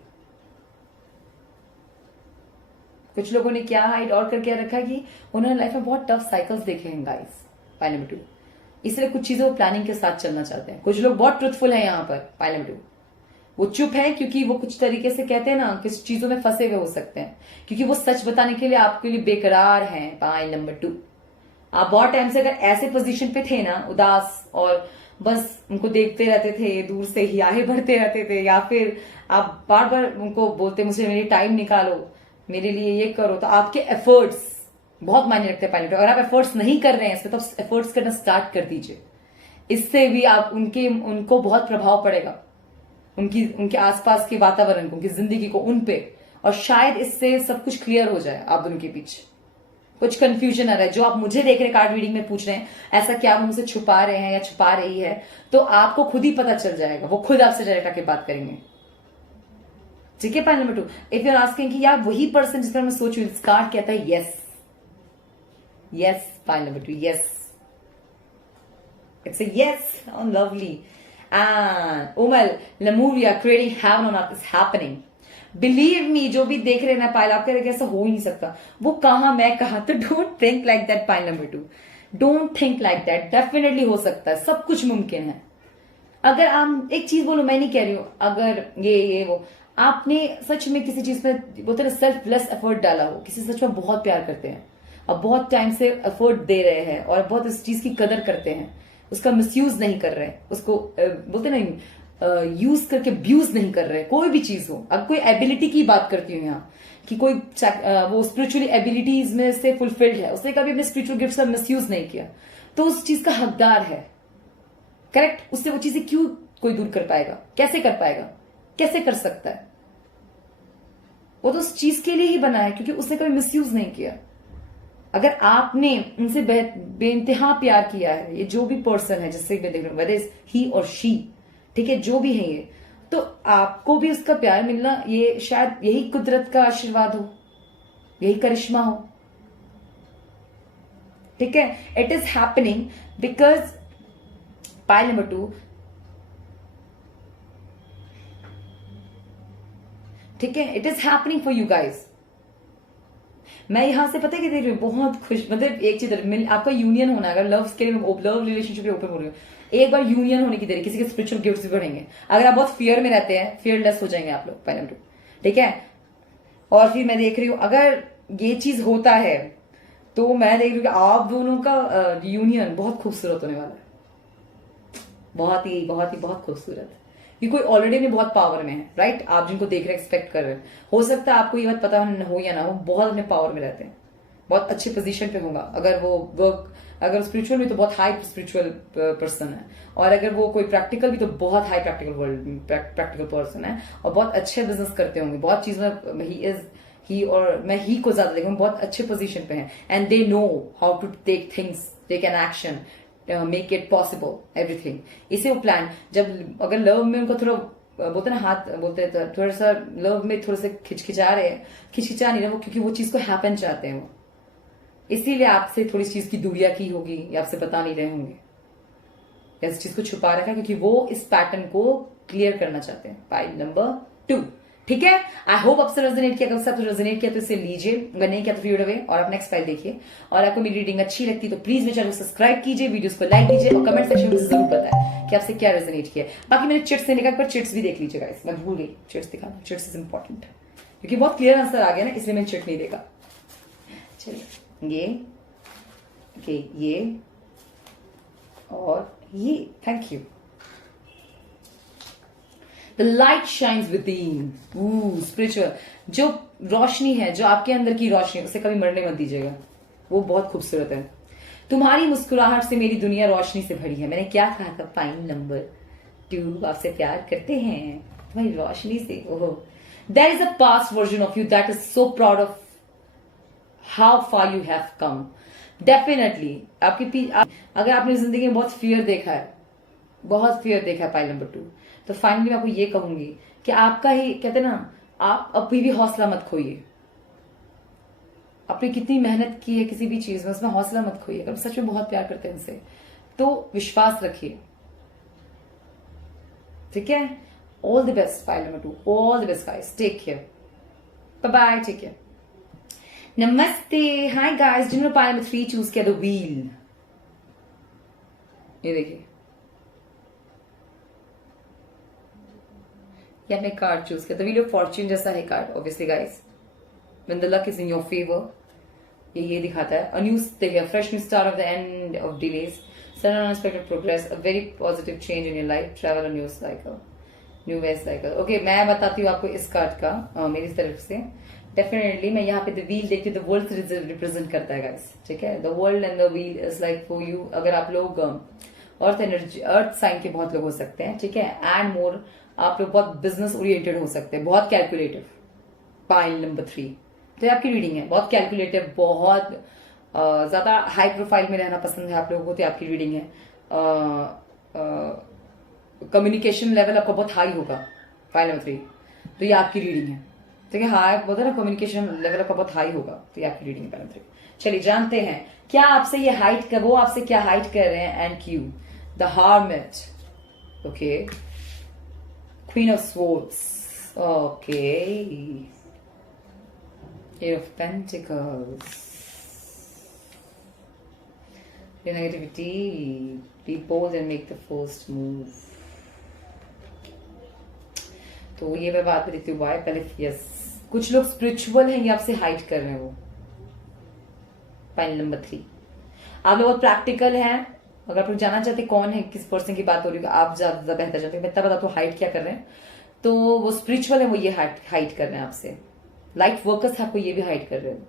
कुछ लोगों ने क्या हाइड और करके रखा है कि उन्होंने लाइफ में बहुत टफ साइकिल्स देखे हैं गाइस, पाइल नंबर 2, इसलिए कुछ चीजें वो प्लानिंग के साथ चलना चाहते हैं। कुछ लोग बहुत ट्रुथफुल है यहाँ पर, पाइल नंबर 2 वो चुप है क्योंकि वो कुछ तरीके से कहते हैं ना किस चीजों में फंसे हुए हो सकते हैं, क्योंकि वो सच बताने के लिए आपके लिए बेकरार हैं। पाइल नंबर 2 आप बहुत टाइम से अगर ऐसे पोजीशन पे थे ना, उदास और बस उनको देखते रहते थे, दूर से ही आहे भरते रहते थे, या फिर आप बार बार उनको बोलते मुझे मेरी टाइम निकालो, मेरे लिए ये करो, तो आपके एफर्ट्स बहुत मायने रखते हैं पायलट। अगर आप एफर्ट्स नहीं कर रहे हैं इसमें तो एफर्ट्स करना स्टार्ट कर दीजिए, इससे भी आप उनको बहुत प्रभाव पड़ेगा, उनके आसपास के वातावरण को, उनकी जिंदगी को, उन पे, और शायद इससे सब कुछ क्लियर हो जाए आप दोनों के बीच। कुछ कंफ्यूजन आ रहा है जो आप मुझे देख रहे कार्ड रीडिंग में पूछ रहे हैं, ऐसा क्या वो मुझसे छुपा रहे हैं या छुपा रही है, तो आपको खुद ही पता चल जाएगा, वो खुद आपसे डायरेक्ट आके बात करेंगे। ठीक है। Point number 2, if you are asking कि यार वही पर्सन जिसका मैं सोच रही हूँ, कार्ड कहता है yes yes. Point number 2 yes, it's a yes, lovely. And उमल Lemuria creating heaven on earth is happening. Believe me, जो भी देख रहे हैं ना पायल, आप कह रहे ऐसा हो ही नहीं सकता, वो कहा मैं कहा, तो don't think like that. Pile number 2 don't think like that, definitely हो सकता है, सब कुछ मुमकिन है। अगर आप एक चीज बोलो, मैं नहीं कह रही हूं अगर ये वो, आपने सच में किसी चीज में बोलते ना सेल्फलेस एफर्ट डाला हो, किसी सच में बहुत प्यार करते हैं और बहुत टाइम से एफर्ट दे रहे हैं और बहुत इस चीज की कदर करते हैं, उसका मिसयूज नहीं कर रहे हैं, उसको बोलते ना यूज करके अब्यूज नहीं कर रहे, कोई भी चीज हो। अब कोई एबिलिटी की बात करती हूँ यहाँ कि कोई वो स्पिरिचुअली एबिलिटीज में से फुलफिल्ड है, उसने कभी अपने स्पिरिचुअल गिफ्ट का मिसयूज नहीं किया, तो उस चीज का हकदार है। करेक्ट। उससे वो चीजें क्यों कोई दूर कर पाएगा, कैसे कर पाएगा, कैसे कर सकता है? वो तो उस चीज के लिए ही बना है क्योंकि उसने कभी मिसयूज नहीं किया। अगर आपने उनसे बेइंतहा प्यार किया है, ये जो भी पर्सन है जिससे मैं देख रहा हूं, वेदर इज ही और शी, ठीक है, जो भी है ये, तो आपको भी उसका प्यार मिलना, ये शायद यही कुदरत का आशीर्वाद हो, यही करिश्मा हो। ठीक है। It is happening because pile number 2, ठीक है, it is happening for you guys. मैं यहां से पता है कि देख रही हूँ बहुत खुश, मतलब एक चीज आपका यूनियन होना, अगर लव के लिए लव रिलेशनशिप के ऊपर बोल रही हूँ, एक बार यूनियन होने की देरी, किसी के स्पिरिचुअल गिफ्ट्स भी बढ़ेंगे। अगर आप बहुत फियर में रहते हैं, फियरलेस हो जाएंगे आप लोग, पॉइंट नंबर 2, ठीक है। और फिर मैं देख रही हूं अगर ये चीज होता है तो मैं देख रही हूँ कि आप दोनों का यूनियन बहुत खूबसूरत होने वाला है, बहुत ही बहुत ही बहुत खूबसूरत। कि कोई ऑलरेडी में बहुत पावर में है, राइट। आप जिनको देख रहे एक्सपेक्ट कर रहे हैं, हो सकता है आपको ये बात पता हो या ना हो, बहुत अपने पावर में रहते हैं, बहुत अच्छे पोजीशन पे होगा। अगर वो वर्क, अगर स्पिरिचुअल भी तो बहुत हाई स्पिरिचुअल पर्सन है, और अगर वो कोई प्रैक्टिकल भी तो बहुत हाई प्रैक्टिकल पर्सन है, और बहुत अच्छे बिजनेस करते होंगे, बहुत चीज में ही और मैं ही को ज्यादा देखूंगा, बहुत अच्छे पोजीशन पे हैं, and they know how to take things, take an action, make it possible, everything. इसे वो प्लान, जब अगर लव में उनको थोड़ा बोलते ना हाथ बोलते तो थोड़ा सा लव में थोड़ा सा खिचखिचा रहे हैं, खिचखिचा नहीं रहे वो, क्योंकि वो चीज को हैपन चाहते हैं वो, इसीलिए आपसे थोड़ी चीज की दूरिया की होगी या आपसे बता नहीं रहे होंगे, इस चीज को छुपा रखा है क्योंकि वो इस पैटर्न को क्लियर करना चाहते हैं। पाइल नंबर 2, ठीक है। आई होप आपसे रेजोनेट किया, अगर आपसे रेजोनेट किया तो इसे लीजिए, अगर नहीं किया तो वीडियो अवे और आप नेक्स्ट फाइल देखिए। और आपको मेरी रीडिंग अच्छी लगती तो प्लीज मेरे चैनल को सब्सक्राइब कीजिए, वीडियोस को लाइक कीजिए और कमेंट सेक्शन में जरूर बताएं कि आपसे क्या रेजोनेट किया। बाकी मैंने चिट्स देने का, पर चिट्स भी देख लीजिएगा, मैं भूल गई चिट्स दिखाना, चिट्स इज इंपॉर्टेंट क्योंकि बहुत क्लियर आंसर आ गया ना, इसलिए मैंने चिट नहीं देखा। चलिए ये और ये, thank you. The light shines within, spiritual, जो रोशनी है, जो आपके अंदर की रोशनी, उसे कभी मरने मत दीजिएगा, वो बहुत खूबसूरत है। तुम्हारी मुस्कुराहट से मेरी दुनिया रोशनी से भरी है। मैंने क्या कहा था, पाइन नंबर 2 आपसे प्यार करते हैं तुम्हारी रोशनी से। Oh, there is a past version of you that is so proud of how far you have come. Definitely अगर आपने जिंदगी में बहुत फियर देखा है, बहुत फियर देखा है पाइल नंबर 2, तो फाइनली मैं आपको ये कहूंगी कि आपका ही, कहते ना, आप अभी भी हौसला मत खोइए। आपने कितनी मेहनत की है किसी भी चीज में, उसमें हौसला मत खोइए। अगर सच में बहुत प्यार करते हैं उनसे तो विश्वास रखिए, ठीक है। All the best pile number 2, all the best guys, take care, bye bye, take care, नमस्ते। हाय गाइस, जिन्होंने पाइल नंबर 3 चूज किया, द व्हील, ये देखिए, या मैं कार्ड चूज किया, द व्हील ऑफ फॉर्च्यून जैसा है card, obviously guys, when the luck is in your favour, ये दिखाता है। अ न्यू, देखिए, fresh new start of the end of delays, sudden unexpected progress, a very positive change in your life, travel a new cycle, new way cycle. Okay, मैं बताती हूँ आपको इस card का मेरी तरफ से। डेफिनेटली मैं यहाँ पे द व्हील देखती हूँ, द वर्ल्ड रिप्रेजेंट करता है गाइस, ठीक है। The world and the wheel is like for you. अगर आप लोग अर्थ एनर्जी, अर्थ साइन के बहुत लोग हो सकते हैं, ठीक है, एंड मोर आप लोग बहुत बिजनेस ओरिएंटेड हो सकते हैं, बहुत कैलकुलेटिव, पाइल नंबर 3, तो आपकी रीडिंग है बहुत कैलकुलेटिव, बहुत ज्यादा हाई प्रोफाइल में रहना पसंद है आप लोगों को, तो आपकी रीडिंग है। कम्युनिकेशन लेवल आपका बहुत हाई होगा, पाइल नंबर 3, तो ये आपकी रीडिंग है, ठीक है। हाई बोलते हैं ना, कम्युनिकेशन लेवल आपका बहुत हाई होगा, तो ये आपकी रीडिंग है, पाइल नंबर 3। चलिए जानते हैं क्या आपसे ये हाइट कर, वो आपसे क्या हाइट कर रहे हैं एंड क्यों। The hermit, okay, Queen of Swords, okay, Eight of Pentacles, your negativity, be bold and make the first move। तो ये मैं बात करती हूँ वाई पहले, यस, कुछ लोग स्पिरिचुअल हैं, ये आपसे हाइड कर रहे हैं, वो पाइल नंबर 3। आप लोग बहुत प्रैक्टिकल हैं, अगर आप लोग जानना चाहते कौन है, किस पर्सन की बात हो रही है, आप ज्यादा बेहतर जानते हैं, मैं इतना बता तो हाइड क्या कर रहे हैं, तो वो स्पिरिचुअल है, वो ये हाइड कर रहे हैं आपसे। लाइफ वर्कर्स आपको ये भी हाइड कर रहे हैं,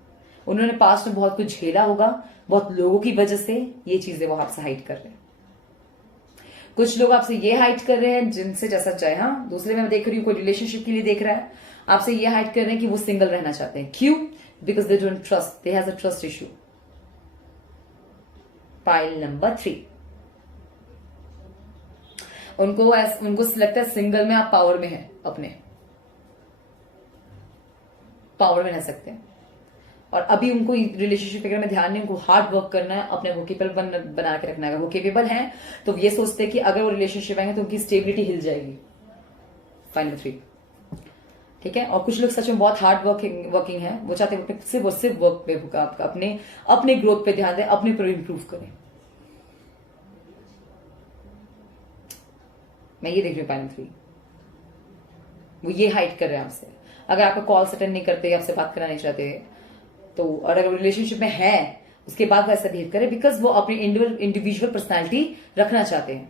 उन्होंने पास्ट में बहुत कुछ झेला होगा, बहुत लोगों की वजह से ये चीजें वो आपसे हाइड कर रहे हैं। कुछ लोग आपसे ये हाइड कर रहे हैं जिनसे जैसा चाहे, हाँ, दूसरे में मैं देख रही हूँ कोई रिलेशनशिप के लिए देख रहा है, आपसे ये हाइड कर रहे हैं कि वो सिंगल रहना चाहते हैं। क्यों? Because they don't trust, they has a trust issue. Pile number 3, उनको लगता है सिंगल में आप पावर में है, अपने पावर में रह सकते हैं, और अभी उनको रिलेशनशिप वगैरह में ध्यान नहीं, उनको हार्ड वर्क करना है, अपने वो केपेबल बना के रखना है। वो केपेबल हैं तो ये सोचते हैं कि अगर वो रिलेशनशिप आएंगे तो उनकी स्टेबिलिटी हिल जाएगी। फाइनल 3, ठीक है। और कुछ लोग सच में बहुत हार्ड वर्किंग है, वो चाहते हैं सिर्फ वर्क पे, अपने ग्रोथ पे ध्यान दें, अपने पर इंप्रूव करें। मैं ये देख रही हूँ पाइल 3, वो ये हाइड कर रहे हैं आपसे। अगर आपका कॉल्स अटेंड नहीं करते, आपसे बात करना नहीं चाहते, तो और अगर रिलेशनशिप में है उसके बाद वो ऐसा बिहेव करे, बिकॉज वो अपनी इंडिविजुअल पर्सनालिटी रखना चाहते हैं,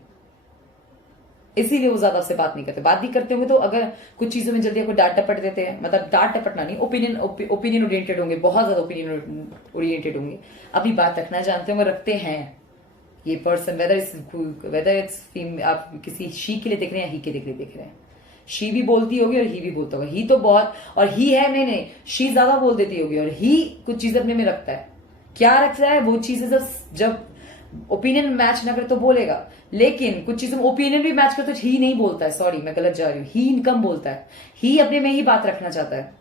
इसीलिए वो ज्यादा आपसे बात नहीं करते। बात भी करते होंगे तो अगर कुछ चीजों में जल्दी आपको डांट टपट देते हैं, मतलब डांट टपटना नहीं, ओपिनियन ओरिएंटेड होंगे, बहुत ज्यादा ओपिनियन ओरिएंटेड होंगे, अपनी बात रखना जानते होंगे, रखते हैं ये पर्सन, वेदर इट्स आप किसी शी के लिए देख रहे हैं या ही के लिए देख रहे हैं। शी भी बोलती होगी और ही भी बोलता होगा, ही तो बहुत, और ही है, नहीं, शी ज्यादा बोल देती होगी, और ही कुछ चीजें अपने में रखता है। क्या रखता है? वो चीजें जब ओपिनियन मैच ना करे तो बोलेगा, लेकिन कुछ चीजों में ओपिनियन भी मैच करे तो ही नहीं बोलता है। सॉरी, मैं गलत जा रही हूँ, ही कम बोलता है, ही अपने में ही बात रखना चाहता है,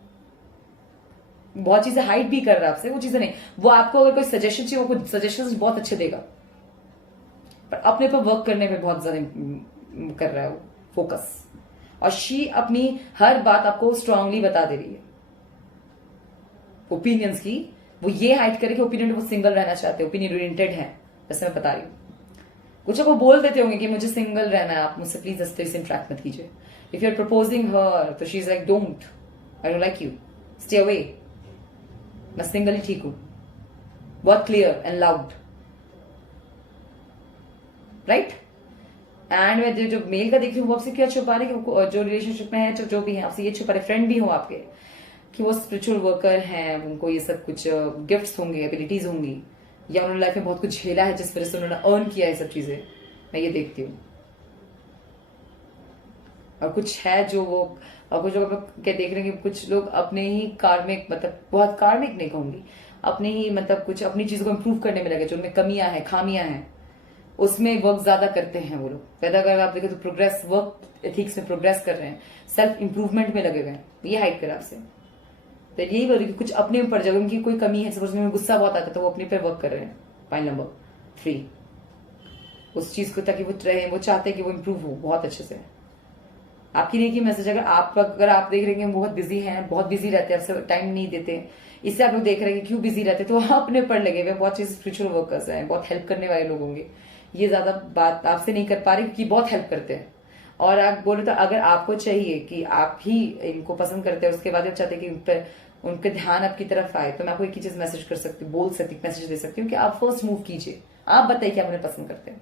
बहुत चीजें हाइड भी कर रहा है आपसे, वो चीजें नहीं। वो आपको अगर कोई सजेशन चाहिए, वो कुछ सजेशन बहुत अच्छे देगा, पर अपने पर वर्क करने में बहुत ज्यादा कर रहा है वो, फोकस। और शी अपनी हर बात आपको स्ट्रांगली बता दे रही है ओपिनियंस की। वो ये हाइड करे कि ओपिनियन वो सिंगल रहना चाहते हैं, ओपिनियन ओरिएंटेड है, वैसे मैं बता रही हूँ। कुछ वो बोल देते होंगे कि मुझे सिंगल रहना है, आप मुझसे प्लीज इस इंटरेक्ट मत कीजिए। इफ यू आर प्रपोजिंग हर तो she is like don't, I don't like you, stay away, मैं सिंगल ही ठीक हूं। बहुत clear and loud, right. And मैं जो मेल का देख रही हूँ वो आपसे क्या छुपा रहे कि जो रिलेशनशिप में है, जो भी है आपसे ये छुपा रहे, फ्रेंड भी हो आपके, कि वो स्पिरिचुअल वर्कर हैं, उनको ये सब कुछ गिफ्ट्स होंगे, एबिलिटीज होंगी, या उन्होंने लाइफ में बहुत कुछ झेला है जिस वजह से उन्होंने अर्न किया है सब चीजें, मैं ये देखती हूँ। और कुछ है जो वो, और कुछ लोग क्या देख रहे हैं कि कुछ लोग अपने ही कार्मिक, मतलब बहुत कार्मिक नहीं कहूंगी, अपने ही मतलब कुछ अपनी चीजों को इम्प्रूव करने में लगे, जो उनमें कमियां हैं, खामियां हैं, उसमें वर्क ज्यादा करते हैं वो लोग। पैदा अगर आप देखें तो प्रोग्रेस, वर्क एथिक्स में प्रोग्रेस कर रहे हैं, सेल्फ इंप्रूवमेंट में लगे हुए हैं, ये हाइड कर आपसे। तो यही बोल रही कि कुछ अपने ऊपर जब उनकी कोई कमी है, सपोज में गुस्सा बहुत आता है तो वो अपने पे वर्क कर रहे हैं। पॉइंट नंबर 3, उस चीज को ताकि वो रहे, वो चाहते हैं कि वो इम्प्रूव हो बहुत अच्छे से। आपकी नहीं की मैसेज, अगर आप देख रहे हैं बहुत बिजी हैं, बहुत बिजी रहते हैं, आपसे टाइम नहीं देते, इससे आप लोग देख रहे हैं कि क्यों बिजी रहते, तो अपने ऊपर लगे हुए बहुत चीज, स्पिरिचुअल वर्कर्स हैं, बहुत हेल्प करने वाले लोग होंगे। ये ज्यादा बात आपसे नहीं कर पा रहे क्योंकि बहुत हेल्प करते हैं। और आप बोले तो अगर आपको चाहिए कि आप ही इनको पसंद करते हैं, उसके बाद आप चाहते हैं कि उनके ध्यान आपकी तरफ आए, तो मैं आपको एक ही चीज मैसेज कर सकती हूँ, बोल सकती, मैसेज दे सकती हूँ कि आप फर्स्ट मूव कीजिए, आप बताइए कि आप उन्हें पसंद करते हैं।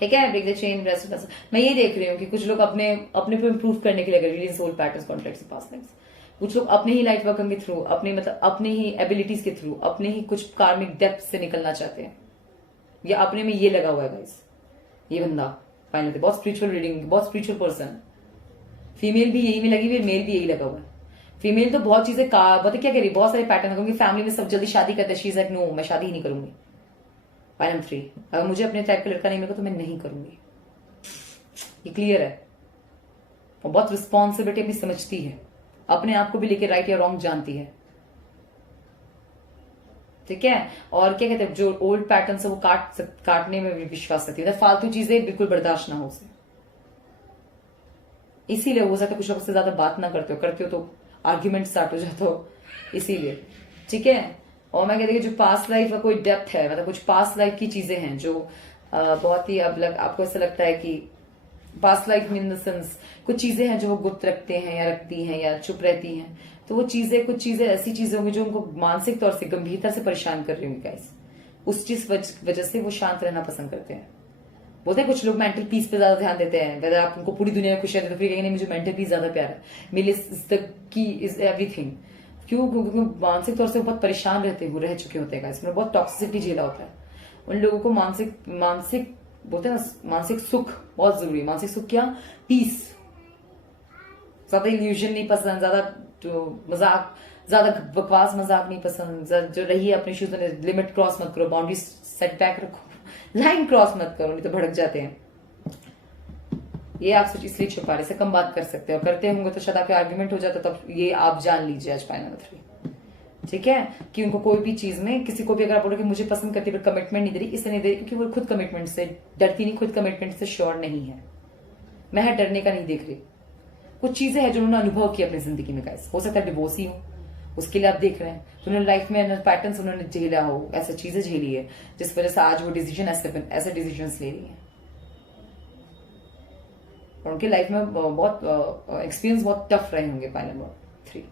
ठीक है, ब्रेक द चेन, रेस्ट। मैं ये देख रही हूँ कि कुछ लोग अपने अपने पे इंप्रूव करने के लिए reading soul patterns, contracts, past lifes, कुछ लोग अपने ही लाइफ वर्क के थ्रू, अपने मतलब अपने ही एबिलिटीज के थ्रू, अपने ही कुछ कार्मिक डेप्थ से निकलना चाहते हैं, या अपने में ये लगा हुआ है गाइस, ये बंदा फाइनली बहुत स्पिरिचुअल रीडिंग, बहुत स्पिरिचुअल पर्सन, फीमेल भी यही में लगी हुई है, मेल भी यही लगा हुआ है। फीमेल तो बहुत चीजें बताए क्या करी, बहुत सारे पैटर्न, क्योंकि फैमिली में सब जल्दी शादी करते हैं, शी इज लाइक नो, मैं शादी ही नहीं करूंगी। पॉइंट नंबर 3, अगर मुझे अपने टाइप का लड़का नहीं मिलेगा तो मैं नहीं करूंगी, ये क्लियर है। और बहुत रिस्पॉन्सिबिलिटी अपनी समझती है, अपने आप को भी लेके राइट या रॉन्ग जानती है। ठीक है, और क्या कहते हैं, जो ओल्ड पैटर्न है वो काटने में भी विश्वास रखती है, फालतू चीजें बिल्कुल बर्दाश्त ना हो उसे। इसीलिए हो सकता है कुछ लोग उससे ज्यादा बात ना करते हो तो आर्ग्यूमेंट स्टार्ट हो जाता हो, इसीलिए। ठीक है, और मैं कहती हूँ जो पास्ट लाइफ का कोई डेप्थ है, मतलब कुछ पास्ट लाइफ की चीजें हैं जो बहुत ही अब आपको ऐसा लगता है कि past life in the sense कुछ चीजें हैं जो वो गुप्त रखते हैं या रखती हैं या चुप रहती हैं, तो वो चीजें, कुछ चीजें ऐसी चीजें होंगी जो उनको मानसिक तौर से गंभीरता से परेशान कर रही होंगी गाइस, उस चीज वजह से वो शांत रहना पसंद करते हैं। बोलते हैं कुछ लोग मेंटल पीस पे ज्यादा ध्यान देते हैं, अगर आप उनको पूरी दुनिया में खुशियां देते तो फिर कहेंगे नहीं मुझे मेंटल पीस ज्यादा प्यारा है, मेरे लिए की इज एवरीथिंग। क्यों? क्योंकि मानसिक तौर से बहुत परेशान रहते हैं, रह चुके होते हैं, इसमें बहुत टॉक्सिसिटी झेला होता है उन लोगों को। मानसिक बोलते हैं ना, मानसिक सुख बहुत जरूरी है। मानसिक सुख क्या? पीस। ज्यादा इल्यूजन नहीं पसंद, ज्यादा मजाक, ज्यादा बकवास मजाक नहीं पसंद, जो रही है अपनी शुद्ध, लिमिट क्रॉस मत करो, बाउंड्री सेट बैक रखो, लाइन क्रॉस मत करो, नहीं तो भड़क जाते हैं। ये आपसे इसलिए छुपा रहे से कम बात कर सकते हैं, और करते होंगे तो शायद आपके आर्ग्यूमेंट हो जाता, तब ये आप जान लीजिए आज पॉइंट नंबर 3। ठीक है, कि उनको कोई भी चीज में, किसी को भी अगर आप बोलोगे मुझे पसंद करती है पर कमिटमेंट नहीं दे रही, इसलिए नहीं दे रही क्योंकि वो खुद कमिटमेंट से डरती नहीं, खुद कमिटमेंट से श्योर नहीं है। मैं डरने का नहीं देख रही, कुछ चीजें हैं जो उन्होंने अनुभव किया अपनी जिंदगी में गाइस, हो सकता है डिवोर्स ही हो, उसके लिए आप देख रहे हैं, तो उन्होंने लाइफ में पैटर्न्स उन्होंने झेला हो, ऐसी चीजें झेली है जिस वजह से आज वो डिसीजन ऐसे डिसीजन ले रही है, और उनके लाइफ में बहुत एक्सपीरियंस बहुत टफ रहे होंगे। Point number 3।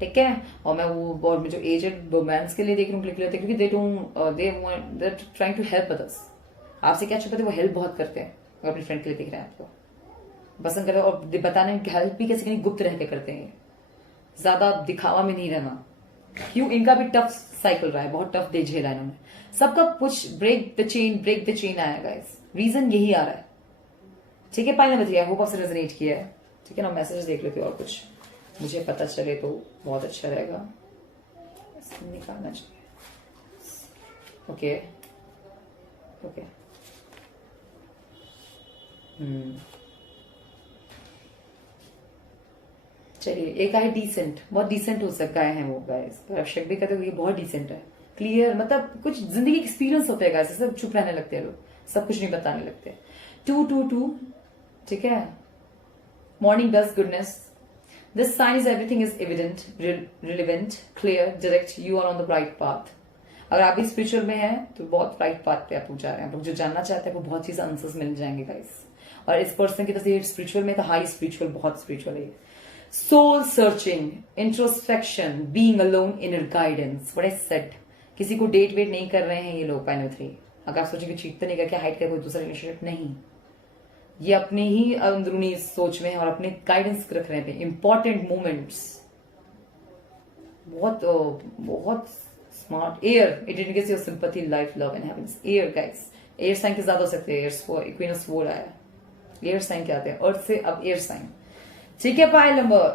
ठीक है, और मैं वो, और जो एजेड वुमेन्स के लिए देख रही हूँ क्योंकि they trying to help others. आपसे क्या छुपाते, वो हेल्प बहुत करते हैं, अगर अपनी फ्रेंड के लिए देख रहे हैं आपको पसंद करते हैं, और बताने की हेल्प भी कैसे गुप्त रह के करते हैं, ज्यादा दिखावा में नहीं रहना। क्यों? इनका भी टफ साइकिल रहा है, बहुत टफ डे झेला इन्होंने, सबका कुछ ब्रेक द चेन आया गाइस, रीजन यही आ रहा है। ठीक है, पॉइंट नंबर 3, आई होप आपसे रेजोनेट किया है। ठीक है ना, मैसेज देख लेते हो और कुछ मुझे पता चले तो बहुत अच्छा रहेगा, निकालना चाहिए। ओके ओके, चलिए, एक है डिसेंट, बहुत डिसेंट हो सकता है वो गाइस, पर अब शक भी कहते हो ये बहुत डिसेंट है, क्लियर, मतलब कुछ जिंदगी एक्सपीरियंस होते हैं गाइस, सब चुप रहने लगते हैं लोग, सब कुछ नहीं बताने लगते। 222, ठीक है, morning does goodness, this sign is everything is evident, relevant, clear, direct, you are on the right path. अगर आप भी स्पिरिचुअल में हैं तो बहुत राइट पाथ पे आप जा रहे हैं। आप जो जानना चाहते हैं वो बहुत चीजें आंसर्स मिल जाएंगे गाइस। और इस पर्सन की तरफ से स्पिरिचुअल में तो हाई स्पिरिचुअल, बहुत स्पिरिचुअल है। Soul searching, introspection, being alone, inner guidance, what I said. किसी को डेट वेट नहीं कर रहे हैं ये लोग पाइनो 3। अगर आप सोचेंगे चीट तो नहीं करके हाइड कर कोई दूसरा रिलेशनशिप, नहीं, ये अपने ही अंदरूनी सोच में और अपने गाइडेंस रख रहे हैं। इंपॉर्टेंट मोमेंट्स, बहुत बहुत smart. Air, it indicates your sympathy, life, love and happiness. Air guys, air sign के ज्यादा हो सकते हैं। इक्विनस 4 आया, एयर साइन क्या आते हैं, अर्थ से अब एयर साइन, ठीक है। पाइल नंबर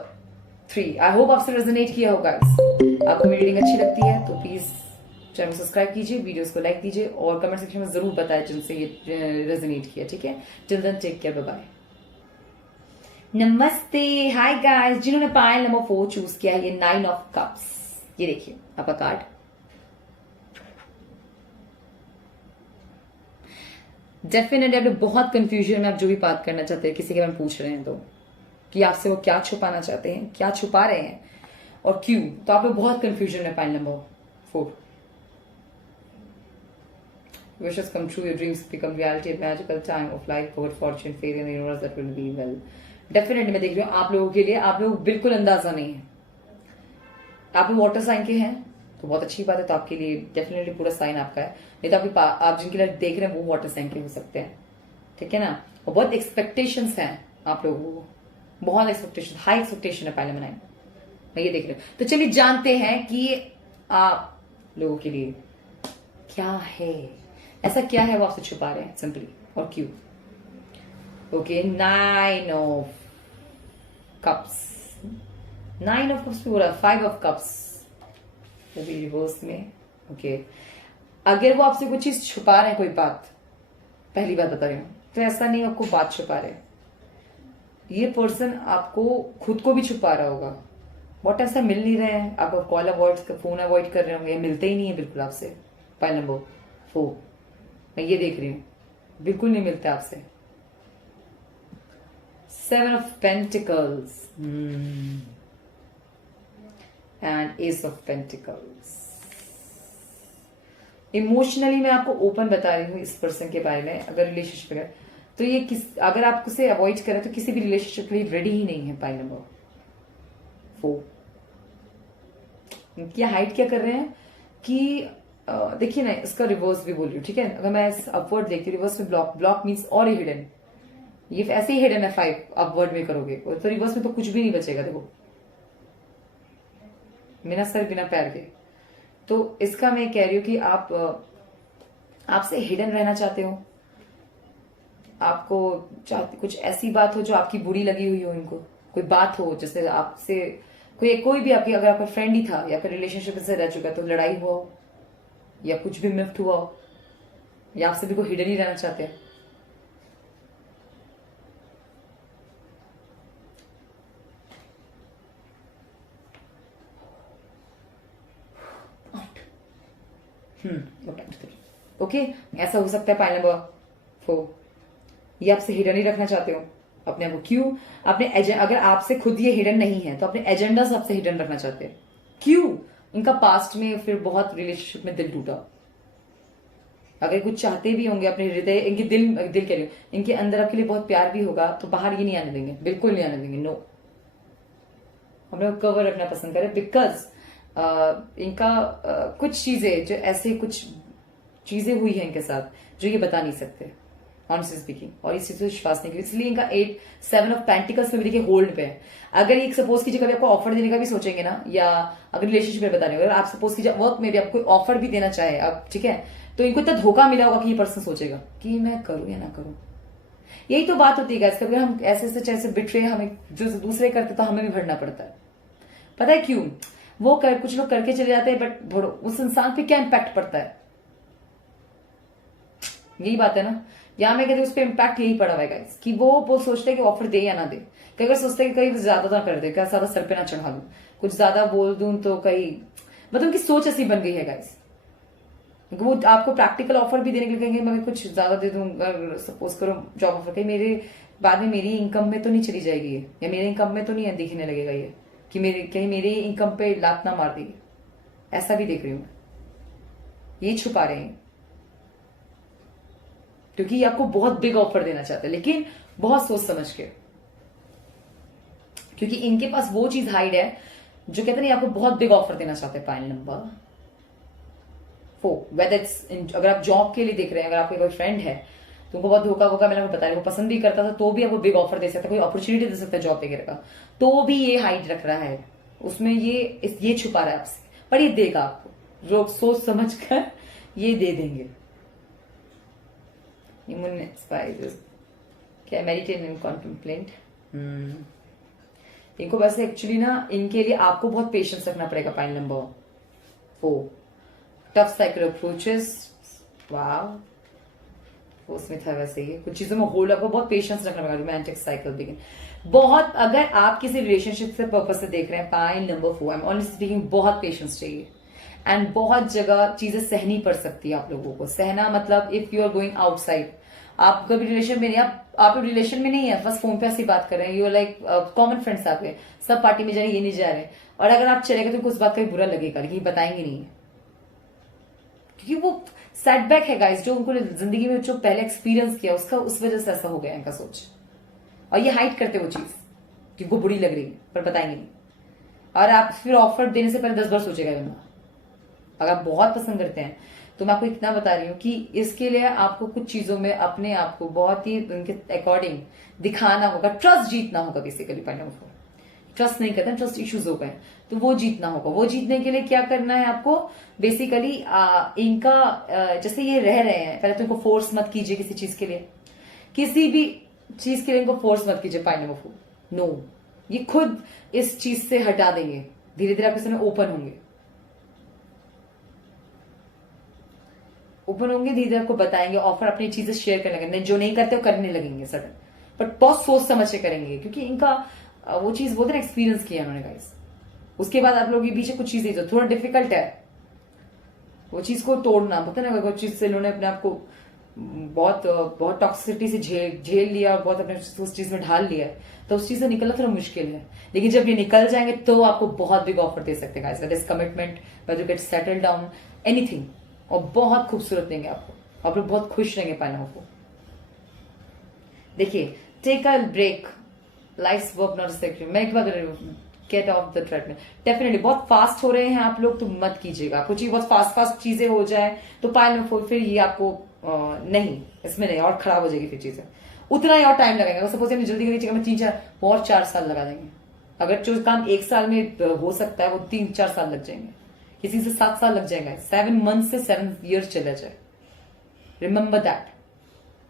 3, आई होप आपसे रेजोनेट किया होगा गाइस। आपको मेरी रीडिंग अच्छी लगती है तो प्लीज चैनल को सब्सक्राइब कीजिए, वीडियोस को लाइक कीजिए और कमेंट सेक्शन में जरूर बताएं जिनसे ये रेजोनेट किया, ठीक है। Till then take care, bye bye. नमस्ते, हाय गाइस। जिन्होंने पाइल नंबर 4 चूज किया है, ये 9 ऑफ कप्स, ये देखिए आपका कार्ड। डेफिनेटली आप बहुत कंफ्यूजन में आप जो भी बात करना चाहते हैं, किसी के बारे में पूछ रहे हैं तो कि आपसे वो क्या छुपाना चाहते हैं, क्या छुपा रहे हैं और क्यों, तो आप लोग बहुत कंफ्यूजन में। Pile number 4, wishes come true, your dreams become reality, a magical time of life, good fortune, faith in the universe that will be well. Definitely मैं देख रही हूँ आप लोगों के लिए, आप लोग बिल्कुल अंदाजा नहीं है। आप लोग वाटर साइन के हैं तो बहुत अच्छी बात है, तो आपके लिए डेफिनेटली पूरा साइन आपका है। नहीं तो आप जिनके लिए देख रहे हैं वो वाटर साइन के हो सकते हैं, ठीक है ना। और बहुत एक्सपेक्टेशंस हैं आप लोगों को, बहुत एक्सपेक्टेशन, हाई एक्सपेक्टेशन है पहले मनाए, मैं ये देख रही हूँ। तो चलिए जानते हैं कि आप लोगों के लिए क्या है, ऐसा क्या है वो आपसे छुपा रहे हैं सिंपली, और क्यों। Okay, 9 of cups, 9 of cups पूरा, 5 ऑफ कप्स वो भी रिवर्स में। ओके, अगर वो आपसे कुछ चीज छुपा रहे हैं, कोई बात, पहली बात बता रही हूं, तो ऐसा नहीं आपको बात छुपा रहे, ये पर्सन आपको खुद को भी छुपा रहा होगा। बहुत ऐसा मिल नहीं रहे हैं, आप कॉल अवॉइड, फोन अवॉइड कर रहे होंगे, मिलते ही नहीं है बिल्कुल आपसे। पाइल नंबर 4 मैं ये देख रही हूं, बिल्कुल नहीं मिलता आपसे। 7 of pentacles and S of pentacles. Emotionally मैं आपको ओपन बता रही हूँ इस पर्सन के बारे में। अगर रिलेशनशिप है तो ये अगर आप उसे अवॉइड करें तो किसी भी रिलेशनशिप के लिए रेडी ही नहीं है। पाइल नंबर 4 क्या हाइड क्या कर रहे हैं कि देखिए ना, इसका रिवर्स भी बोल रही हूँ, ठीक है। अगर मैं अपवर्ड देखती हूँ, रिवर्स में ब्लॉक, ब्लॉक मीन्स और हिडन, ये ऐसे ही हिडन है 5, अपवर्ड में करोगे तो रिवर्स में तो कुछ भी नहीं बचेगा। देखो, बिना सर बिना पैर के। तो इसका मैं कह रही हूं कि आप आपसे हिडन रहना चाहते हो, आपको चाहते कुछ ऐसी बात हो जो आपकी बुरी लगी हुई हो, इनको कोई बात हो जैसे आपसे कोई भी आपकी, अगर आपका फ्रेंड ही था या फिर रिलेशनशिप से रह चुका तो लड़ाई हुआ हो या कुछ भी मिफ्ट हुआ हो, या आपसे भी कोई हिडन ही रहना चाहते हैं। ओके, ऐसा हो सकता है। पाइल नंबर 4 ये आपसे हिडन ही रखना चाहते हो अपने आप को। क्यों? अपने अगर आपसे खुद ये हिडन नहीं है तो अपने एजेंडा आपसे हिडन रखना चाहते हैं। क्यों? इनका पास्ट में फिर बहुत रिलेशनशिप में दिल टूटा। अगर कुछ चाहते भी होंगे अपने हृदय, इनके दिल कह रही हूं, इनके अंदर आपके लिए बहुत प्यार भी होगा तो बाहर ये नहीं आने देंगे, बिल्कुल नहीं आने देंगे। नो, हम लोग कवर रखना पसंद करें बिकॉज इनका कुछ चीजें जो ऐसे कुछ चीजें हुई है इनके साथ जो ये बता नहीं सकते ऑनेस्टली स्पीकिंग, और इस चीज पे विश्वास नहीं किया, इसलिए इनका 7 ऑफ पेंटिकल्स में भी देखिए होल्ड पे है। अगर ये सपोज कीजिए कभी आपको ऑफर देने का भी सोचेंगे ना, या अगर रिलेशनशिप में बता रहे हो, अगर आप सपोज कीजिए वर्क में भी आपको ऑफर भी देना चाहे अब, ठीक है, तो इनको इतना धोखा मिला होगा कि ये पर्सन सोचेगा कि मैं करूं या ना करूं। यही तो बात होती है, कभी हम ऐसे बिट्रे हमें जो दूसरे करते तो हमें भी भरना पड़ता है। पता है क्यों? वो कुछ लोग करके चले जाते हैं बट उस इंसान पे क्या इम्पैक्ट पड़ता है, यही बात है ना। या मैं कहती हूँ उस पर इम्पैक्ट यही पड़ा हुआ है गाइस कि वो सोचते हैं कि ऑफर दे या ना दे, कई बार सोचते हैं कि कहीं ज्यादा ना कर दे, क्या ज्यादा सर पे ना चढ़ा दूं, कुछ ज्यादा बोल दूं तो कहीं, मतलब कि सोच ऐसी बन गई है गाइस। वो आपको प्रैक्टिकल ऑफर भी देने के लिए कहेंगे मैं कुछ ज्यादा दे दूंगा, सपोज करो जॉब ऑफर, कहीं मेरे बाद में मेरी इनकम में तो नहीं चली जाएगी ये, या मेरे इनकम में तो नहीं दिखने लगेगा ये कि मेरे कहीं मेरी इनकम पे लात ना मार देगी, ऐसा भी देख रही हूं। ये छुपा रहे हैं क्योंकि ये आपको बहुत बिग ऑफर देना चाहते हैं, लेकिन बहुत सोच समझ के, क्योंकि इनके पास वो चीज हाइड है जो कहते नहीं आपको बहुत बिग ऑफर देना चाहते हैं। पाइल नंबर 4, वेदर इट्स, अगर आप जॉब के लिए देख रहे हैं, अगर आपको कोई फ्रेंड है तो उनको बहुत धोखा वोखा मैंने बताया, वो पसंद भी करता था तो भी आपको बिग ऑफर दे सकता है, कोई अपॉर्चुनिटी दे सकता है जॉब वगैरह का, तो भी ये हाइड रख रहा है उसमें, ये छुपा रहा है आपसे, पर ये देगा आपको, लोग सोच समझ कर ये दे देंगे। क्या मेडिटेट एंड कॉन्टेम्पलेट, इनको वैसे एक्चुअली ना इनके लिए आपको बहुत पेशेंस रखना पड़ेगा। Pile number 4, tough cycle approaches, वाह उसमें था वैसे ही कुछ चीजों में होल्ड, आपको बहुत पेशेंस रखना पड़ेगा। रोमांटिक साइकिल बिगिन, बहुत, अगर आप किसी रिलेशनशिप से पर्पस से देख रहे हैं, pile number 4, I am honestly speaking, बहुत पेशेंस चाहिए एंड बहुत जगह चीजें सहनी पड़ सकती है आप लोगों को। सहना मतलब if you are going outside, आप कभी रिलेशन में नहीं, आप रिलेशन में नहीं है, बस फोन पे ऐसी बात कर रहे हैं, यू लाइक कॉमन फ्रेंड्स आपके, सब पार्टी में जा रहे हैं, ये नहीं जा रहे हैं, और अगर आप चले गए तो उस बात का भी बुरा लगेगा, लेकिन बताएंगे नहीं, क्योंकि वो सेटबैक है गाइस, जो उनको जिंदगी में जो पहले एक्सपीरियंस किया उसका, उस वजह से ऐसा हो गया इनका सोच, और ये हाइड करते वो चीज कि उनको बुरी लग रही है पर बताएंगे नहीं, और आप फिर ऑफर देने से पहले 10 बार सोचेगा बंदा। अगर आप बहुत पसंद करते हैं तो मैं आपको इतना बता रही हूं कि इसके लिए आपको कुछ चीजों में अपने आप को बहुत ही उनके अकॉर्डिंग दिखाना होगा, ट्रस्ट जीतना होगा बेसिकली। पॉइंट नंबर 4, ट्रस्ट नहीं करते, ट्रस्ट इश्यूज हो गए तो वो जीतना होगा। वो जीतने के लिए क्या करना है आपको बेसिकली, इनका जैसे ये रह रहे हैं, पहले तो इनको फोर्स मत कीजिए किसी चीज के लिए, किसी भी चीज के लिए इनको फोर्स मत कीजिए। पॉइंट नंबर 4, नो, ये खुद इस चीज से हटा देंगे, धीरे धीरे आपके सामने ओपन होंगे, धीरे धीरे आपको बताएंगे, ऑफर अपनी चीजें शेयर करने लगेंगे, जो नहीं करते वो करने लगेंगे सडन, बट बहुत सोच समझ के करेंगे, क्योंकि इनका वो चीज बोलते ना एक्सपीरियंस किया उन्होंने गाइस। उसके बाद आप लोग के पीछे कुछ चीजें जो थोड़ा डिफिकल्ट है वो चीज को तोड़ना, पता ना, कुछ चीज से इन्होंने अपने आप को बहुत टॉक्सिसिटी से झेल लिया और बहुत अपने उस चीज में ढाल लिया है, तो उस चीज से निकलना थोड़ा मुश्किल है, लेकिन जब ये निकल जाएंगे तो आपको बहुत बिग ऑफर दे सकते हैं guys, that is commitment, whether you get settle down, anything, और बहुत खूबसूरत देंगे आपको, आप लोग बहुत खुश रहेंगे। पाना को देखिए, take a break, life work not secret, मैं एक बात get off the treadmill, definitely बहुत फास्ट हो रहे हैं आप लोग तो मत कीजिएगा, कुछ ही बहुत फास्ट चीजें हो जाए तो पाइल में फिर ये आपको नहीं, इसमें नहीं, और खराब हो जाएगी फिर चीजें, उतना ही और टाइम लगेगा। सपोज हमने जल्दी करी मैं 3-4 और 4 साल लगा देंगे, अगर जो काम 1 साल में हो सकता है वो 3-4 साल लग जाएंगे, किसी से 7 साल लग जाएगा, 7 मंथ से 7 ईयर्स चला जाए, remember that,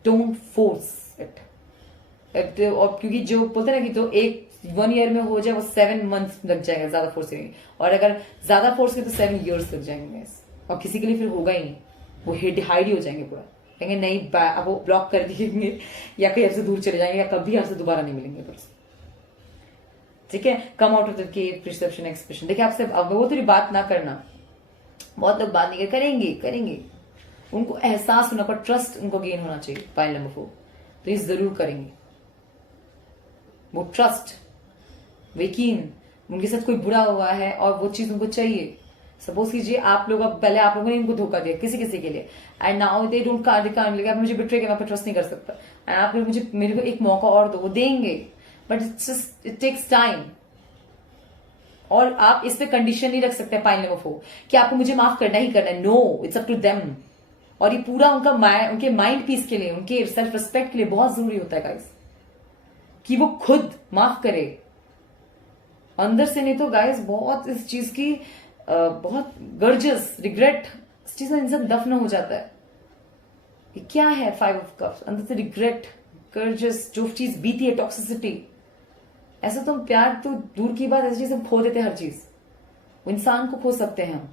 don't force it. और क्योंकि जो बोलते हैं ना कि जो 1 ईयर में हो जाए वो 7 मंथ लग जाएगा, ज्यादा फोर्स करेंगे, और अगर ज्यादा फोर्स करें तो 7 ईयर्स लग जाएंगे, और किसी के लिए फिर होगा ही नहीं, वो हाइड ही हो जाएंगे पूरा, कहेंगे नहीं, अब वो ब्लॉक कर देंगे या कहीं आपसे दूर चले जाएंगे, या कभी आपसे दोबारा नहीं मिलेंगे बस, ठीक है। Come out of the cave, perception, expression, देखिए आपसे अब वो तेरी बात ना करना, बहुत लोग बात नहीं करेंगे, उनको एहसास होना, पर ट्रस्ट उनको गेन होना चाहिए। पाइल नंबर 4, तो ये जरूर करेंगे, वो ट्रस्ट, यकीन, उनके साथ कोई बुरा हुआ है और वो चीज उनको चाहिए। सपोज कीजिए आप लोग, अब पहले आप लोगों ने इनको धोखा दिया किसी के लिए, and now they don't can't, मुझे बिट्रे किया, मैं ट्रस्ट नहीं कर सकता, एंड आप लोग मेरे को एक मौका और दो, वो देंगे, बट इट टेक्स टाइम, और आप इस पे कंडीशन नहीं रख सकते। पाइल नंबर 4 कि आपको मुझे माफ करना ही करना है, no, it's up to them, और ये पूरा उनके माइंड पीस के लिए, उनके सेल्फ रिस्पेक्ट के लिए बहुत जरूरी होता है गाइस कि वो खुद माफ करे अंदर से, नहीं तो गाइस बहुत इस चीज की बहुत गर्जस रिग्रेट, इस चीज में इंसान दफन हो जाता है। ये क्या है 5 ऑफ कप्स, अंदर से रिग्रेट, गर्जस, जो चीज बीती है, टॉक्सिसिटी, ऐसा तो प्यार तो दूर की बात, ऐसी चीज हम खो देते हैं, हर चीज, इंसान को खो सकते हैं हम,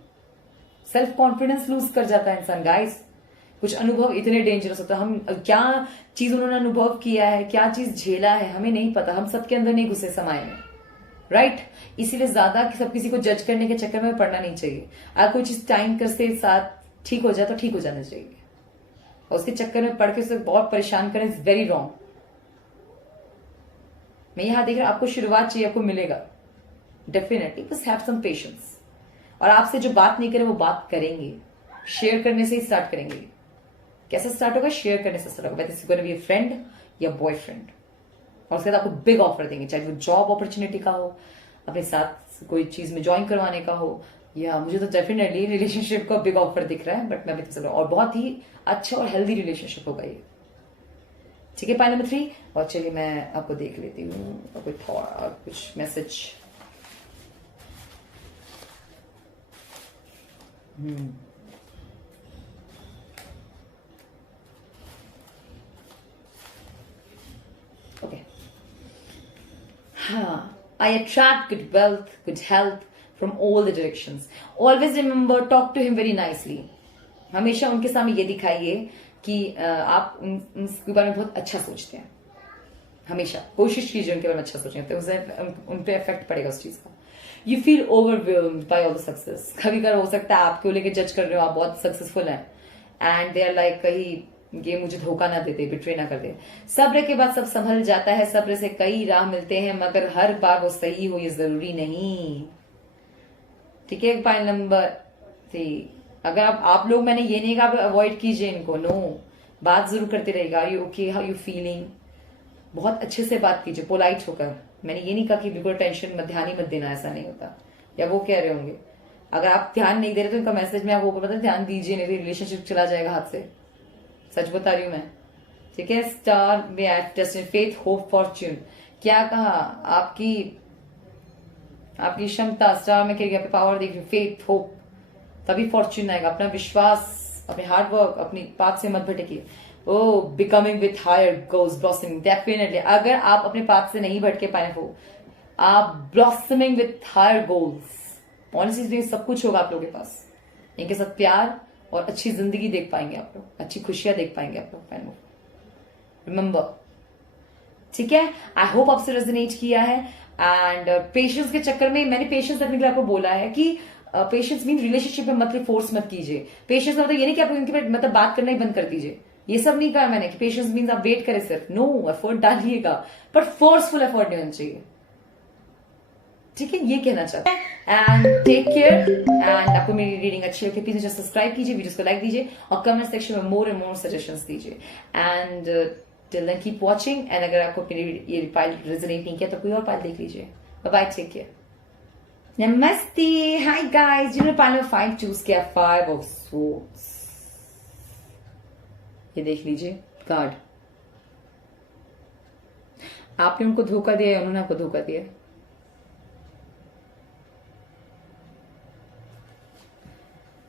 सेल्फ कॉन्फिडेंस लूज कर जाता है इंसान गाइस, कुछ अनुभव इतने डेंजरस होता है, हम क्या चीज उन्होंने अनुभव किया है, क्या चीज झेला है, हमें नहीं पता, हम सबके अंदर नहीं घुसे समाये हैं, राइट। इसीलिए ज्यादा सब किसी को जज करने के चक्कर में पड़ना नहीं चाहिए। अगर कोई चीज टाइम के साथ ठीक हो जाए तो ठीक हो जाना चाहिए, और उसके चक्कर में पड़ के उसे बहुत परेशान करें इज वेरी रॉन्ग। मैं यहां देख रहा हूं आपको शुरुआत चाहिए, आपको मिलेगा डेफिनेटली, बस हैव सम पेशेंस। और आपसे जो बात नहीं करे वो बात करेंगे, शेयर करने से ही स्टार्ट करेंगे। कैसे स्टार्ट होगा? शेयर करने से स्टार्ट होगा। This is gonna be a friend या बॉयफ्रेंड, और उसके बाद आपको बिग ऑफर देंगे, चाहे वो जॉब अपॉर्चुनिटी का हो, अपने साथ कोई चीज में ज्वाइन करवाने का हो, या मुझे तो डेफिनेटली रिलेशनशिप का बिग ऑफर दिख रहा है, बट मैं भी तो और बहुत ही अच्छा और हेल्दी रिलेशनशिप होगा ये। ठीक है, पॉइंट नंबर 3। और चलिए मैं आपको देख लेती हूँ कोई थॉट, कुछ message. Okay, I attract good wealth, good health from all the directions. Always remember, talk to him very nicely. हमेशा उनके सामने ये दिखाइए कि आप उनके बारे में बहुत अच्छा सोचते हैं। हमेशा कोशिश कीजिए उनके बारे में अच्छा सोचें, तो उसे उन पे इफेक्ट पड़ेगा उस चीज का। You feel overwhelmed bye all the success. कभी कभी हो सकता है आपको लेके जज कर रहे हो, आप बहुत सक्सेसफुल हैं एंड दे आर लाइक कहीं ये मुझे धोखा ना देते, बिट्रे ना कर दे। सब्र के बाद सब संभल जाता है, सब्र से कई राह मिलते हैं, मगर हर बार वो सही हो ये जरूरी नहीं। ठीक है, पॉइंट नंबर 3। अगर आप लोग, मैंने ये नहीं कहा अवॉइड कीजिए इनको, नो, बात जरूर करते रहेगा। You okay, how you feeling, बहुत अच्छे से बात कीजिए, पोलाइट होकर। मैंने ये नहीं कहा कि बिल्कुल टेंशन मत, ध्यान ही मत देना, ऐसा नहीं होता, या वो कह रहे होंगे अगर आप ध्यान नहीं दे रहे तो इनका मैसेज में आपको पता, ध्यान दीजिए नहीं तो रिलेशनशिप चला जाएगा हाथ से। सच बता रही हूं मैं। ठीक है, star destiny, faith, hope, Fortune. क्या कहा? आपकी क्षमता, स्टार में क्या पावर देख रही हूं, फेथ, होप, तभी फॉर्च्यून आएगा। अपना विश्वास, अपने हार्ड वर्क, अपनी पाथ से मत भटकिए। Oh becoming with higher goals, blossoming, definitely. अगर आप अपने पाथ से नहीं भटके पाए हो, आप blossoming with higher goals, honestly सब कुछ होगा आप लोगों के पास। इनके साथ प्यार और अच्छी जिंदगी देख पाएंगे आप लोग, अच्छी खुशियां देख पाएंगे आप लोग। रिमेंबर, ठीक है, आई होप आपसे रेजोनेट किया है। एंड पेशेंस के चक्कर में मैंने पेशेंस रखने के लिए आपको बोला है कि पेशेंस मीन रिलेशनशिप में मतलब फोर्स मत कीजिए। पेशेंस मतलब ये नहीं कि आप उनके मतलब बात करना ही बंद कर दीजिए, ये सब नहीं कहा मैंने कि पेशेंस मीन्स आप वेट करें सिर्फ। नो, एफर्ट डालिएगा, पर फोर्सफुल एफर्ट नहीं होना चाहिए। ठीक है, ये कहना चाहता हूं। And take care. एंड आपको मेरी रीडिंग अच्छी लगी प्लीज सब्सक्राइब कीजिए, वीडियोस को लाइक दीजिए और कमेंट सेक्शन में मोर एंड मोर सजेशंस दीजिए। And till then keep watching. And अगर आपको मेरी ये पाइल रेजोनेट नहीं किया तो कोई और पाइल देख लीजिए। Bye bye, take care. नमस्ते, हाय गाइस। जिन्होंने पाइल नंबर 5 चूज किया, 5 ऑफ स्वॉर्ड्स, ये देख लीजिए कार्ड। आपने उनको धोखा दिया, उन्होंने आपको धोखा दिया।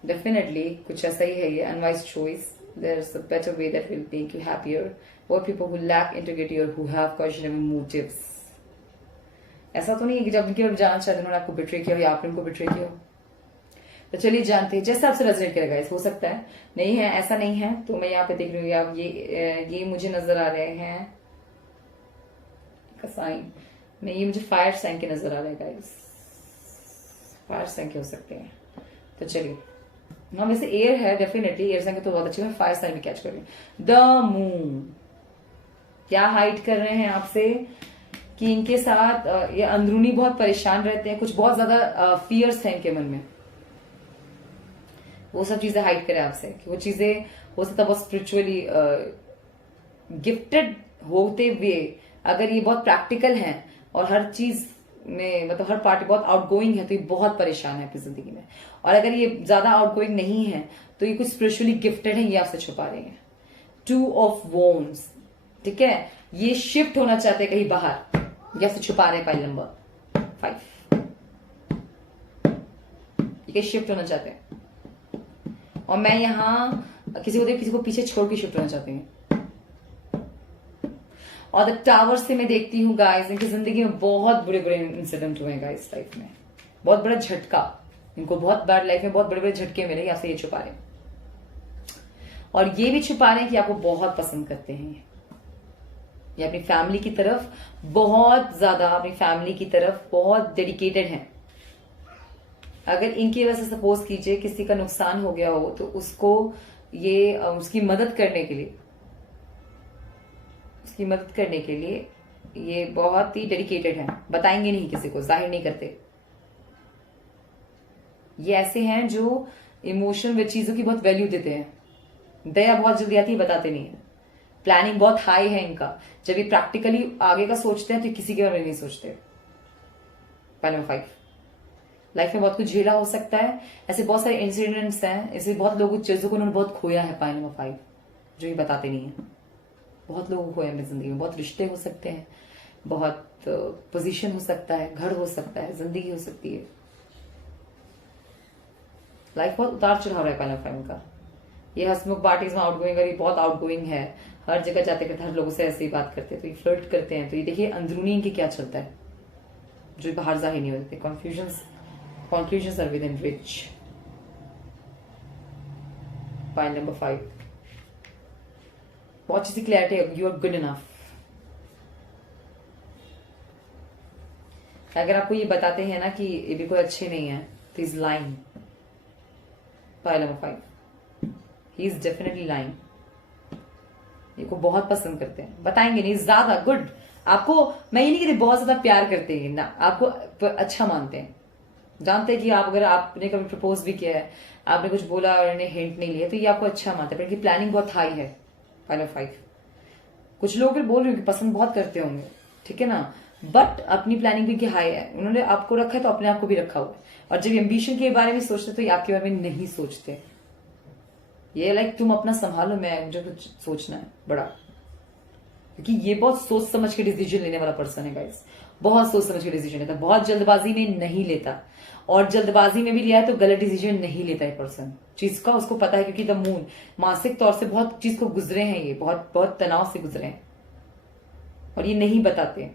डेफिनेटली कुछ ऐसा ही है ये, unwise choice. There is a better way that will make you happier, और पीपल हु लैक इंटीग्रिटी और हु हैव क्वेश्चनेबल मोटिव्स। ऐसा तो नहीं है कि जब उनके ओर जाना चाहते उन्होंने आपको बिट्रे किया या आपने उनको बिट्रे किया। तो चलिए जानते हैं, जैसे आपसे रेजोनेट करेगा, हो सकता है नहीं है, ऐसा नहीं है। तो मैं यहाँ पे देख रही हूँ, ये मुझे नजर आ रहे हैं साइन में, ये मुझे फायर साइन के नजर आ रहे हैं गाइस, फायर साइन के हो सकते हैं। तो चलिए, हाँ वैसे एयर है, डेफिनेटली एयर साइन के तो बहुत अच्छी है, फायर साइन भी कैच कर रही हूँ। द मून क्या हाइड कर रहे हैं आपसे कि इनके साथ ये अंदरूनी बहुत परेशान रहते हैं, कुछ बहुत ज्यादा फियर्स हैं इनके मन में, वो सब चीजें हाइड करें आपसे कि वो चीजें हो सकता है बहुत स्पिरिचुअली गिफ्टेड होते हुए, अगर ये बहुत प्रैक्टिकल हैं और हर चीज में मतलब हर पार्टी बहुत आउटगोइंग है तो ये बहुत परेशान है अपनी जिंदगी में। और अगर ये ज्यादा आउटगोइंग नहीं है तो ये कुछ स्पिरिचुअली गिफ्टेड है, ये आपसे छुपा रहे हैं। 2 ऑफ वॉन्ड्स, ठीक है, ये शिफ्ट होना चाहते हैं कहीं बाहर, ये आपसे छुपा रहे हैं। पाइल नंबर 5, ये शिफ्ट होना चाहते हैं और मैं यहां किसी को पीछे छोड़ के शिफ्ट होना चाहते हैं। और द टावर से मैं देखती हूँ गाइस, इनकी जिंदगी में बहुत बुरे बुरे इंसिडेंट हुए हैं गाइस, लाइफ में बहुत बड़ा झटका, इनको बहुत बैड लाइफ में बहुत बड़े बड़े झटके मिले, आपसे ये छुपा रहे हैं। और ये भी छुपा रहे हैं कि आपको बहुत पसंद करते हैं, ये अपनी फैमिली की तरफ बहुत ज्यादा, अपनी फैमिली की तरफ बहुत डेडिकेटेड हैं। अगर इनकी वजह से सपोज कीजिए किसी का नुकसान हो गया हो तो उसको ये उसकी मदद करने के लिए ये बहुत ही डेडिकेटेड है, बताएंगे नहीं किसी को, जाहिर नहीं करते। ये ऐसे हैं जो इमोशनल चीजों की बहुत वैल्यू देते हैं, दया बहुत जल्दी आती है, बताते नहीं है। प्लानिंग बहुत हाई है इनका, जब ये प्रैक्टिकली आगे का सोचते हैं तो किसी के बारे में नहीं सोचते। पॉइंट नंबर 5, लाइफ में बहुत कुछ झेला हो सकता है, ऐसे बहुत सारे इंसिडेंट्स हैं, ऐसे बहुत लोगों चीजों को उन्होंने बहुत खोया है। पॉइंट नंबर 5 जो ये बताते नहीं है, बहुत लोगों को खोया अपनी जिंदगी में, बहुत रिश्ते हो सकते हैं, बहुत पोजीशन हो सकता है, घर हो सकता है, जिंदगी हो सकती है। लाइफ बहुत उतार चढ़ाव है पॉइंट नंबर 5 का। ये हंसमुख पार्टीज में आउटगोइंग, ये बहुत आउटगोइंग है, हर जगह जाते करते हर लोगों से ऐसे ही बात करते हैं, तो ये फ्लर्ट करते हैं। तो ये देखिए अंदरूनी इनके क्या चलता है जो बाहर जाहिर नहीं होते। Conclusions are within reach. Point number 5, बहुत चीज clarity, you are good enough. अगर आपको ये बताते हैं ना कि ये भी कोई अच्छे नहीं है तो is lying. Point number 5, he is definitely lying. ये को बहुत पसंद करते हैं, बताएंगे नहीं, ज्यादा गुड आपको। मैं ये नहीं कहती बहुत ज्यादा प्यार करते हैं ना, आपको अच्छा मानते हैं, जानते हैं कि आप अगर आपने कभी प्रपोज भी किया है, आपने कुछ बोला और इन्हें हिंट नहीं लिया तो ये आपको अच्छा मानते हैं, पर इनकी प्लानिंग बहुत हाई है। पॉइंट नंबर 5, कुछ लोग बोल रहे हो कि पसंद बहुत करते होंगे, ठीक है ना, बट अपनी प्लानिंग भी हाई है, उन्होंने आपको रखा है तो अपने आप को भी रखा हुआ है। और जब एम्बिशन के बारे में सोचते तो ये आपके बारे में नहीं सोचते। ये लाइक तुम अपना संभालो, मुझे कुछ सोचना है बड़ा, क्योंकि ये बहुत सोच समझ के डिसीजन लेने वाला पर्सन है गाइस, बहुत सोच समझ के डिसीजन लेता है, बहुत जल्दबाजी में नहीं लेता, और जल्दबाजी में भी लिया है तो गलत डिसीजन नहीं लेता है पर्सन। चीज का उसको पता है, क्योंकि द मून मानसिक तौर से बहुत चीज को गुजरे हैं, ये बहुत बहुत तनाव से गुजरे हैं और ये नहीं बताते।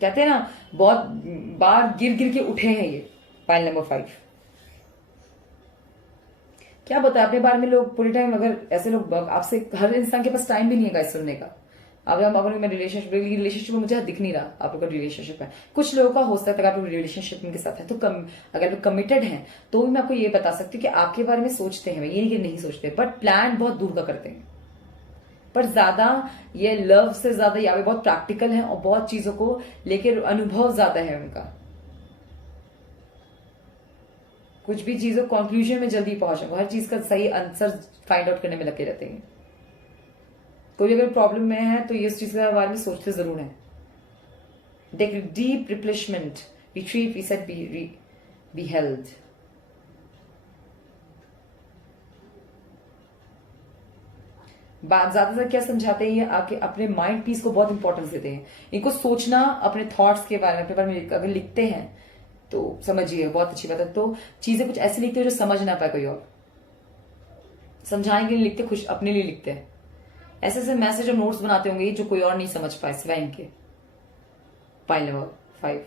कहते हैं ना बहुत बार गिर गिर के उठे हैं ये। पॉइंट नंबर 5, क्या बताया अपने बारे में लोग पूरे टाइम, अगर ऐसे लोग आपसे, हर इंसान के पास टाइम भी नहीं है गाइस सुनने का। अब अगर मैं रिलेशनशिप में मुझे दिख नहीं रहा आप लोग का रिलेशनशिप है, कुछ लोगों का हो सकता है आप लोग रिलेशनशिप के साथ है तो अगर लोग कमिटेड हैं तो भी मैं आपको ये बता सकती हूँ कि आपके बारे में सोचते हैं, ये नहीं सोचते, बट प्लान बहुत दूर का करते हैं। पर ज्यादा ये लव से ज्यादा यहाँ पे बहुत प्रैक्टिकल है और बहुत चीजों को लेकर अनुभव ज्यादा है उनका। कुछ भी चीजों कंक्लूजन में जल्दी पहुंचे, हर चीज का सही आंसर फाइंड आउट करने में लगे रहते हैं। कोई अगर प्रॉब्लम में है तो इस चीज के बारे में सोचते जरूर है। Deep replacement, retrieve, reset, be held. बात ज्यादातर क्या समझाते हैं, ये आपके अपने माइंड पीस को बहुत इंपॉर्टेंस देते हैं। इनको सोचना अपने थॉट्स के बारे में, अपने बारे में अगर लिखते हैं तो समझिए बहुत अच्छी बात है। तो चीजें कुछ ऐसी लिखते हैं जो समझ ना पाए कोई और, समझाने के लिए लिखते, खुश अपने लिए लिखते हैं। ऐसे ऐसे मैसेज और नोट्स बनाते होंगे जो कोई और नहीं समझ पाए सिवाय इनके। पॉइंट नंबर 5,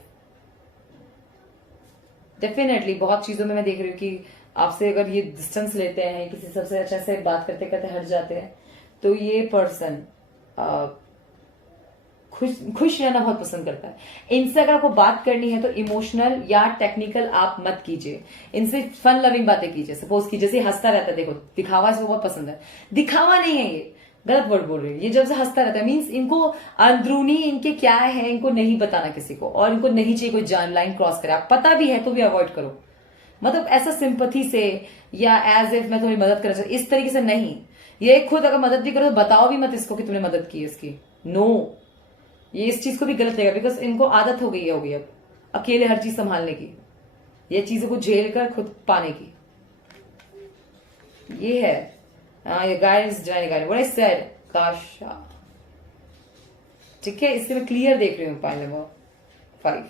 डेफिनेटली बहुत चीजों में मैं देख रही हूँ कि आपसे अगर ये डिस्टेंस लेते हैं, किसी सबसे अच्छा से बात करते करते हट जाते हैं, तो ये पर्सन खुश रहना बहुत पसंद करता है। इनसे अगर आपको बात करनी है तो इमोशनल या टेक्निकल आप मत कीजिए, इनसे फन लविंग बातें कीजिए। सपोज कीजिए जैसे हंसता रहता है, देखो दिखावा इसको बहुत पसंद है, दिखावा नहीं है, ये गलत वर्ड बोल रही है, ये जब से हंसता रहता है मीन्स इनको अंदरूनी इनके क्या है इनको नहीं बताना किसी को, और इनको नहीं चाहिए कोई जान लाइन क्रॉस करे। आप पता भी है तो भी अवॉइड करो, मतलब ऐसा सिंपथी से या एज इफ मैं तुम्हें मदद करना चाहती, इस तरीके से नहीं। ये खुद अगर मदद भी करो तो बताओ भी मत इसको कि तुमने मदद की इसकी, नो, ये इस चीज को भी गलत लगेगा, बिकॉज इनको आदत हो गई होगी अब अकेले हर चीज संभालने की, ये चीजों को झेल कर खुद पाने की। ये है ये गाइस व्हाट आई सेड, काश, ठीक है, इससे मैं क्लियर देख रही हूँ। पॉइंट नंबर 5,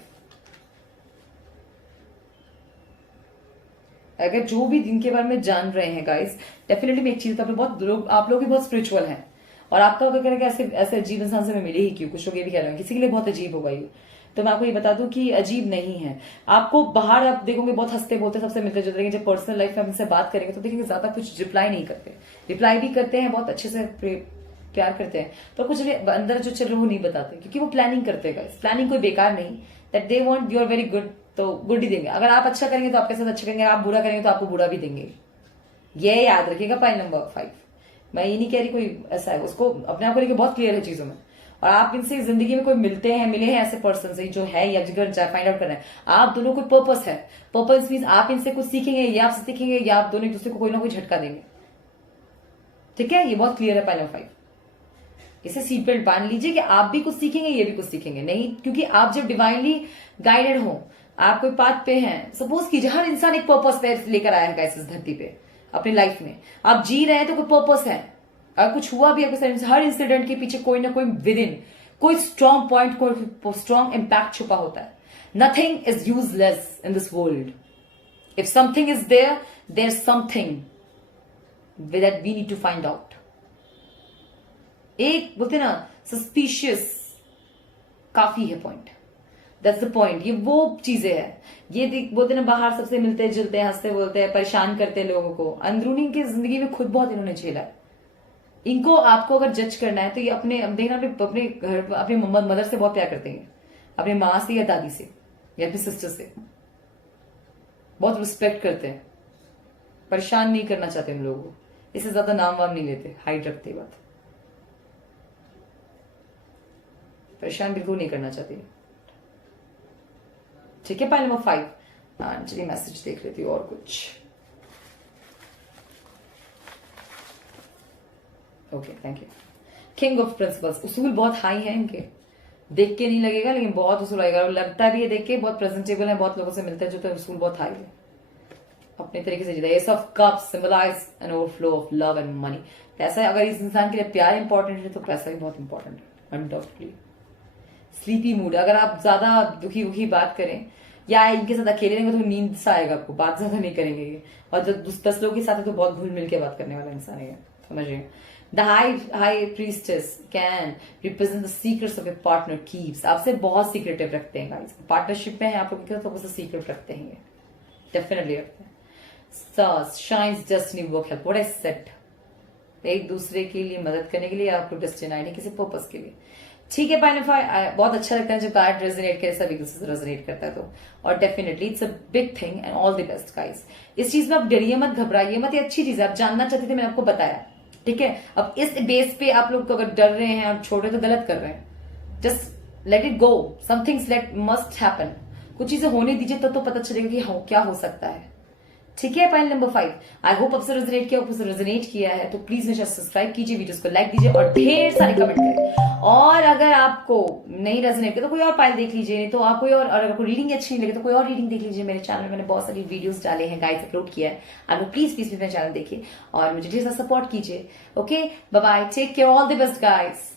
अगर जो भी जिनके बारे में जान रहे हैं गाइस, डेफिनेटली मैं एक चीज तो आप लोग भी बहुत स्पिरिचुअल हैं, और आपका अगर ऐसे ऐसे अजीब इंसान से मैं मिले ही क्यों, कुछ लोग ये भी कह रहे हैं किसी के लिए बहुत अजीब होगा ये, तो मैं आपको ये बता दूं कि अजीब नहीं है। आपको बाहर आप देखोगे बहुत हंसते बोलते सबसे मिलते जुलते रहेंगे, जब पर्सनल लाइफ में इनसे बात करेंगे तो देखेंगे ज्यादा कुछ रिप्लाई नहीं करते, रिप्लाई भी करते हैं बहुत अच्छे से प्यार करते हैं, पर कुछ अंदर जो चल रहा है वो नहीं बताते, क्योंकि वो प्लानिंग करते हैं गाइस। प्लानिंग कोई बेकार नहीं, that they want you are very good, तो गुड ही देंगे। अगर आप अच्छा करेंगे तो आपके साथ अच्छा करेंगे, आप बुरा करेंगे तो आपको बुरा भी देंगे। ये याद रखिएगा। पॉइंट नंबर 5, मैं ये नहीं कह रही कोई ऐसा है, उसको अपने आप को लेकर बहुत क्लियर है चीजों में। और आप इनसे जिंदगी में कोई मिले हैं ऐसे पर्सन से जो है, या जिगर फाइंड आउट करना है, आप दोनों को पर्पस है। पर्पस मीन्स आप इनसे कुछ सीखेंगे, या आपसे सीखेंगे, या आप दोनों एक दूसरे को कोई ना कोई झटका देंगे। ठीक है, ये बहुत क्लियर है पॉइंट नंबर 5। इसे सीट बेल्ट बांध लीजिए कि आप भी कुछ सीखेंगे, ये भी कुछ सीखेंगे। नहीं, क्योंकि आप जब डिवाइनली गाइडेड हो, आप कोई पाथ पे हैं, सपोज कीजिए हर इंसान एक पर्पस पे लेकर आया है इस धरती पे अपनी लाइफ में। आप जी रहे हैं तो कोई पर्पस है। अगर कुछ हुआ भी है, हर इंसिडेंट के पीछे कोई ना कोई विद इन कोई स्ट्रॉन्ग पॉइंट, कोई स्ट्रॉन्ग इंपैक्ट छुपा होता है। Nothing is useless in this world. If something is there, there is something that we need to find out. एक बोलते ना सस्पिशियस काफी है पॉइंट, दैट्स द पॉइंट। ये वो चीजें हैं, ये बोलते ना बाहर सबसे मिलते जुलते हैं, हंसते बोलते हैं, परेशान करते हैं लोगों को, अंदरूनी की जिंदगी में खुद बहुत इन्होंने झेला है। इनको आपको अगर जज करना है तो ये अपने देखना अपने घर अपने मदर से बहुत प्यार करते हैं, अपनी माँ से या दादी से या अपनी सिस्टर से बहुत रिस्पेक्ट करते हैं। परेशान नहीं करना चाहते इन लोगों को, इससे ज्यादा नाम वाम नहीं लेते, हाइट रखते, बात परेशान बिल्कुल नहीं करना चाहते। ठीक है, पॉइंट नंबर 5। चलिए मैसेज देख लेती हूँ और कुछ। Okay, thank you. King of principles, उसूल बहुत हाई है इनके, देख के नहीं लगेगा लेकिन बहुत उसूल आएगा, और लगता भी है देख के बहुत प्रेजेंटेबल है, बहुत लोगों से मिलते हैं जो, तो उसूल बहुत हाई है, अपने तरीके से जीता। Ace of cups symbolise an overflow of love and money. पैसा, अगर इस इंसान के लिए प्यार इंपॉर्टेंट है तो पैसा भी बहुत इंपॉर्टेंट है, अनडाउटेडली। स्लीपी मूड, अगर आप ज्यादा दुखी उखी बात करें या इनके साथ अकेले रहेंगे तो नींद सा आएगा आपको, बात ज्यादा नहीं करेंगे ये। और जब 10 लोगों के साथ है तो बहुत घुल मिल के बात करने वाला इंसान है, समझिए। The high priestess can represent the secrets of your partner keeps. आपसे बहुत सीक्रेटिव रखते हैं गाइस, पार्टनरशिप में है आप लोग तो आपसे सीक्रेट रखते हैं, ये डेफिनेटली रखते हैं। Stars shines destiny work help. What I said, एक दूसरे के लिए मदद करने के लिए, आपको डेस्टिनी नहीं किसी पर्पस के लिए। ठीक है, पाइनफाई बहुत अच्छा लगता है जब कार्ड रेजोनेट करे, सब एक दूसरे से रेजोनेट करता है तो, और definitely it's a big thing and all the best guys. इस चीज में आप डरिए मत, घबराइए मत, ये अच्छी चीज है, आप जानना चाहते थे मैंने आपको बताया। ठीक है, अब इस बेस पे आप लोग तो अगर डर रहे हैं और छोड़ रहे तो गलत कर रहे हैं। Just let it go, some things let must happen. कुछ चीजें होने दीजिए तो पता चलेगा कि क्या हो सकता है। ठीक है, पॉइंट नंबर 5, आई होप आपसे रेजोनेट किया, आपसे रेजोनेट किया है तो प्लीज मेरे सब्सक्राइब कीजिए, वीडियोस को लाइक कीजिए और ढेर सारे कमेंट करें। और अगर आपको नहीं रेजोनेट किया तो कोई और फाइल देख लीजिए, नहीं तो आप कोई और अगर आपको रीडिंग अच्छी नहीं लगे तो कोई और रीडिंग देख लीजिए। मेरे चैनल में मैंने बहुत सारी वीडियोस डाले हैं गाइस, अपलोड किया है, आपको प्लीज मेरे चैनल देखिए और मुझे ढेर सारा सपोर्ट कीजिए। Okay, bye bye, take care, all the best guys.